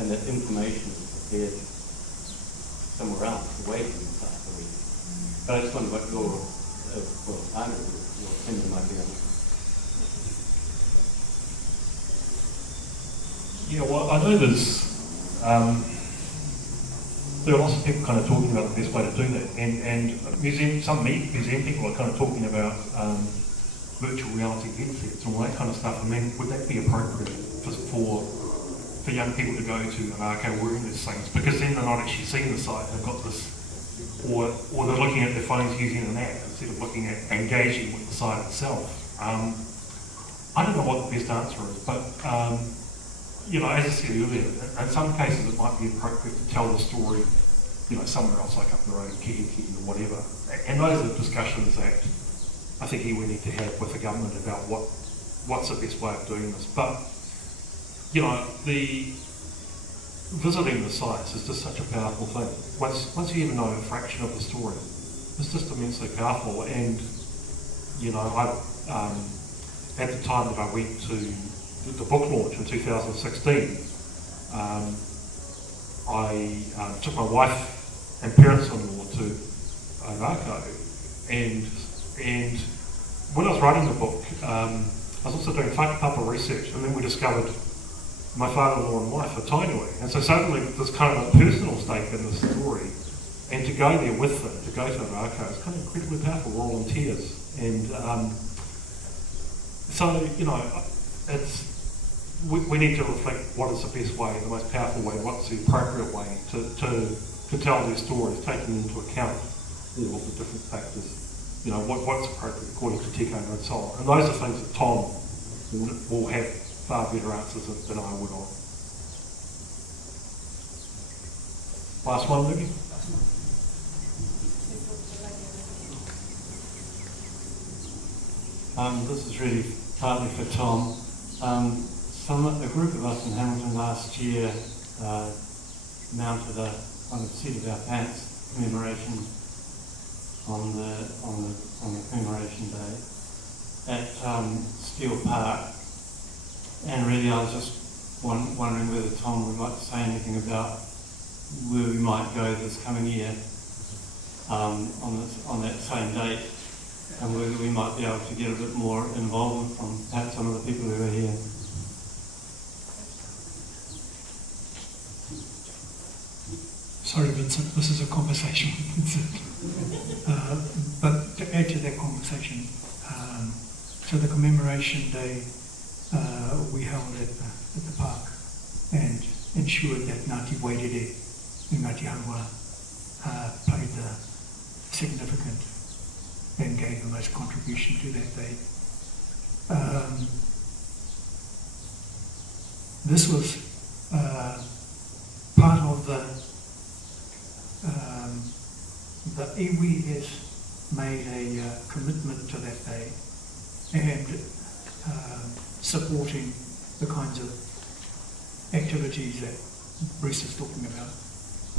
And that information is prepared somewhere else, away from the site. But I just wonder what your opinion might be on it. Yeah, well, I know there are lots of people kind of talking about the best way to do that, and some museum people are kind of talking about virtual reality headsets and all that kind of stuff. I mean, would that be appropriate for young people to go to an arcade wearing these things? Because then they're not actually seeing the site, they've got this, or they're looking at their phones using an app instead of looking at engaging with the site itself. I don't know what the best answer is, but as I said earlier, in some cases it might be appropriate to tell the story, somewhere else, like up the road, Kihiki or whatever. And those are discussions that I think we need to have with the government about what's the best way of doing this. But, the visiting the sites is just such a powerful thing. Once you even know a fraction of the story, it's just immensely powerful. And, at the time that I went to the book launch in 2016, I took my wife and parents-in-law to Waikato, and when I was writing the book, I was also doing whakapapa research, and then we discovered my father-in-law and wife are tainui, and so suddenly there's kind of a personal stake in the story, and to go there with them, to go to Waikato, is kind of incredibly powerful. We're all in tears, and we need to reflect what is the best way, the most powerful way, what's the appropriate way to tell these stories, taking into account all the different factors, what's appropriate according to Te Kainga and so on. And those are things that Tom will have far better answers than I would on. Last one, maybe? This is really partly for Tom. A group of us in Hamilton last year mounted on the seat of our pants commemoration on the commemoration day at Steel Park, and really I was just wondering whether Tom would like to say anything about where we might go this coming year. on that same date, and we might be able to get a bit more involvement from perhaps some of the people who are here. Sorry, Vincent, this is a conversation. But to add to that conversation, so the commemoration day we held at the park and ensured that Ngāti Wairere and Ngāti Hauā played the significant and gave the most contribution to that day. This was part of the iwi has made a commitment to that day and supporting the kinds of activities that Bruce is talking about.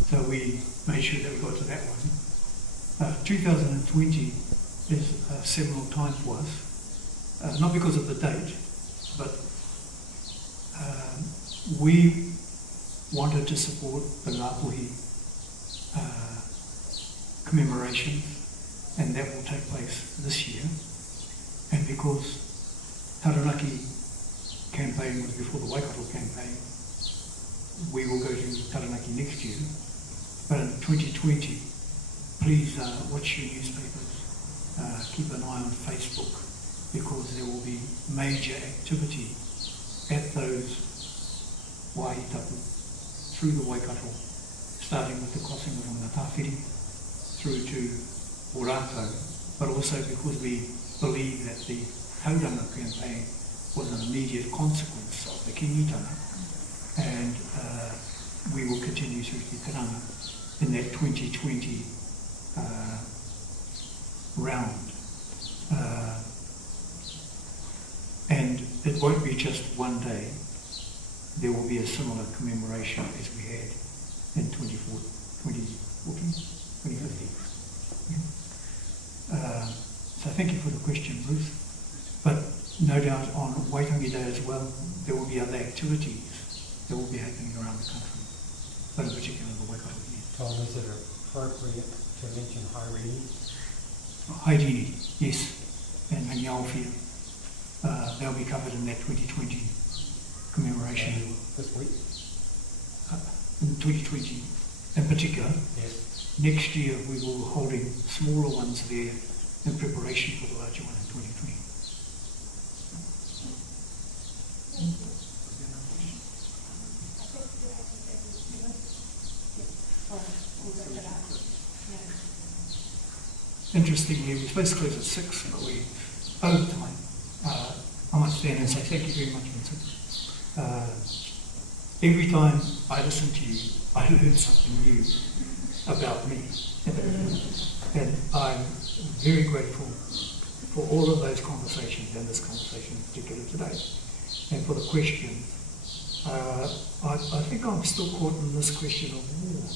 So we made sure that we got to that one. 2020 is a seminal time for us, not because of the date, but we wanted to support the Ngāpuhi commemoration, and that will take place this year. And because Taranaki campaign was before the Waikato campaign, we will go to Taranaki next year. But in 2020, please watch your newspapers, keep an eye on Facebook, because there will be major activity at those wāhitapu through the Waikato, starting with the crossing of the Tāwhiri through to Orato, but also because we believe that the Tauranga campaign was an immediate consequence of the kingitanga, and we will continue through Te Tiranga in that 2020 round. And it won't be just one day. There will be a similar commemoration as we had in 2015. So thank you for the question, Bruce. But no doubt on Waitangi Day as well, there will be other activities that will be happening around the country, but in particular the Waikato Year. Tom, is it appropriate to mention Haere? Haere, yes, and Mangiaowhia. They'll be covered in that 2020 commemoration. And this week? In 2020 in particular. Yes. Next year we will be holding smaller ones there in preparation for the larger one in 2020. Interestingly, we're supposed to close at 6, but we overtime. I might stand and say thank you very much, Vincent. Every time I listen to you, I learn something new about me. And I'm very grateful for all of those conversations and this conversation in particular today. And for the question, I think I'm still caught in this question of war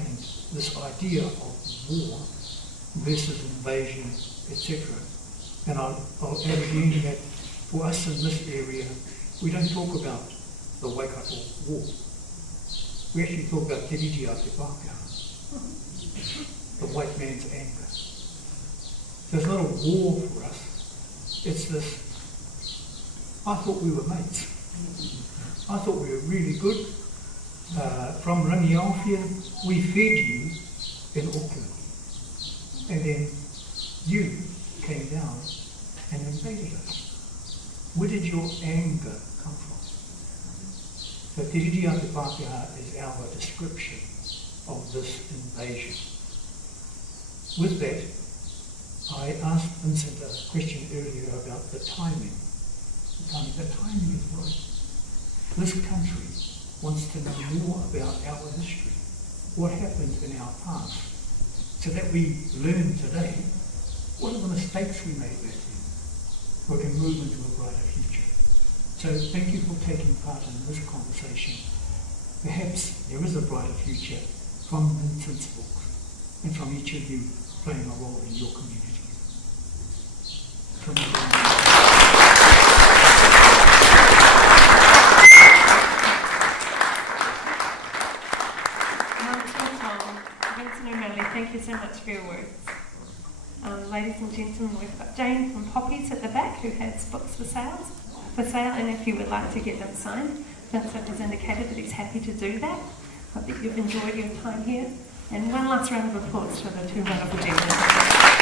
and this idea of war versus invasion, etc. And I'll add again that for us in this area, we don't talk about the Waikato War. We actually talk about Te Riri a Te Pākehā, the white man's anger. So it's not a war for us. It's this, I thought we were mates. I thought we were really good. From Rangiaowhia, we fed you in Auckland. And then you came down and invaded us. Where did your anger come from? So Te Riri a Te Pākehā is our description of this invasion. With that, I asked Vincent a question earlier about the timing. The timing is right. This country wants to know more about our history, what happened in our past, so that we learn today what are the mistakes we made back then, so we can move into a brighter future. So thank you for taking part in this conversation. Perhaps there is a brighter future from Vincent's books and from each of you playing a role in your community. Vincent O'Malley, thank you so and gentlemen, we've got Jane from Poppies at the back who has books for sale, and if you would like to get them signed, Vincent has indicated that he's happy to do that. Hope that you've enjoyed your time here. And one last round of applause for the two wonderful gentlemen.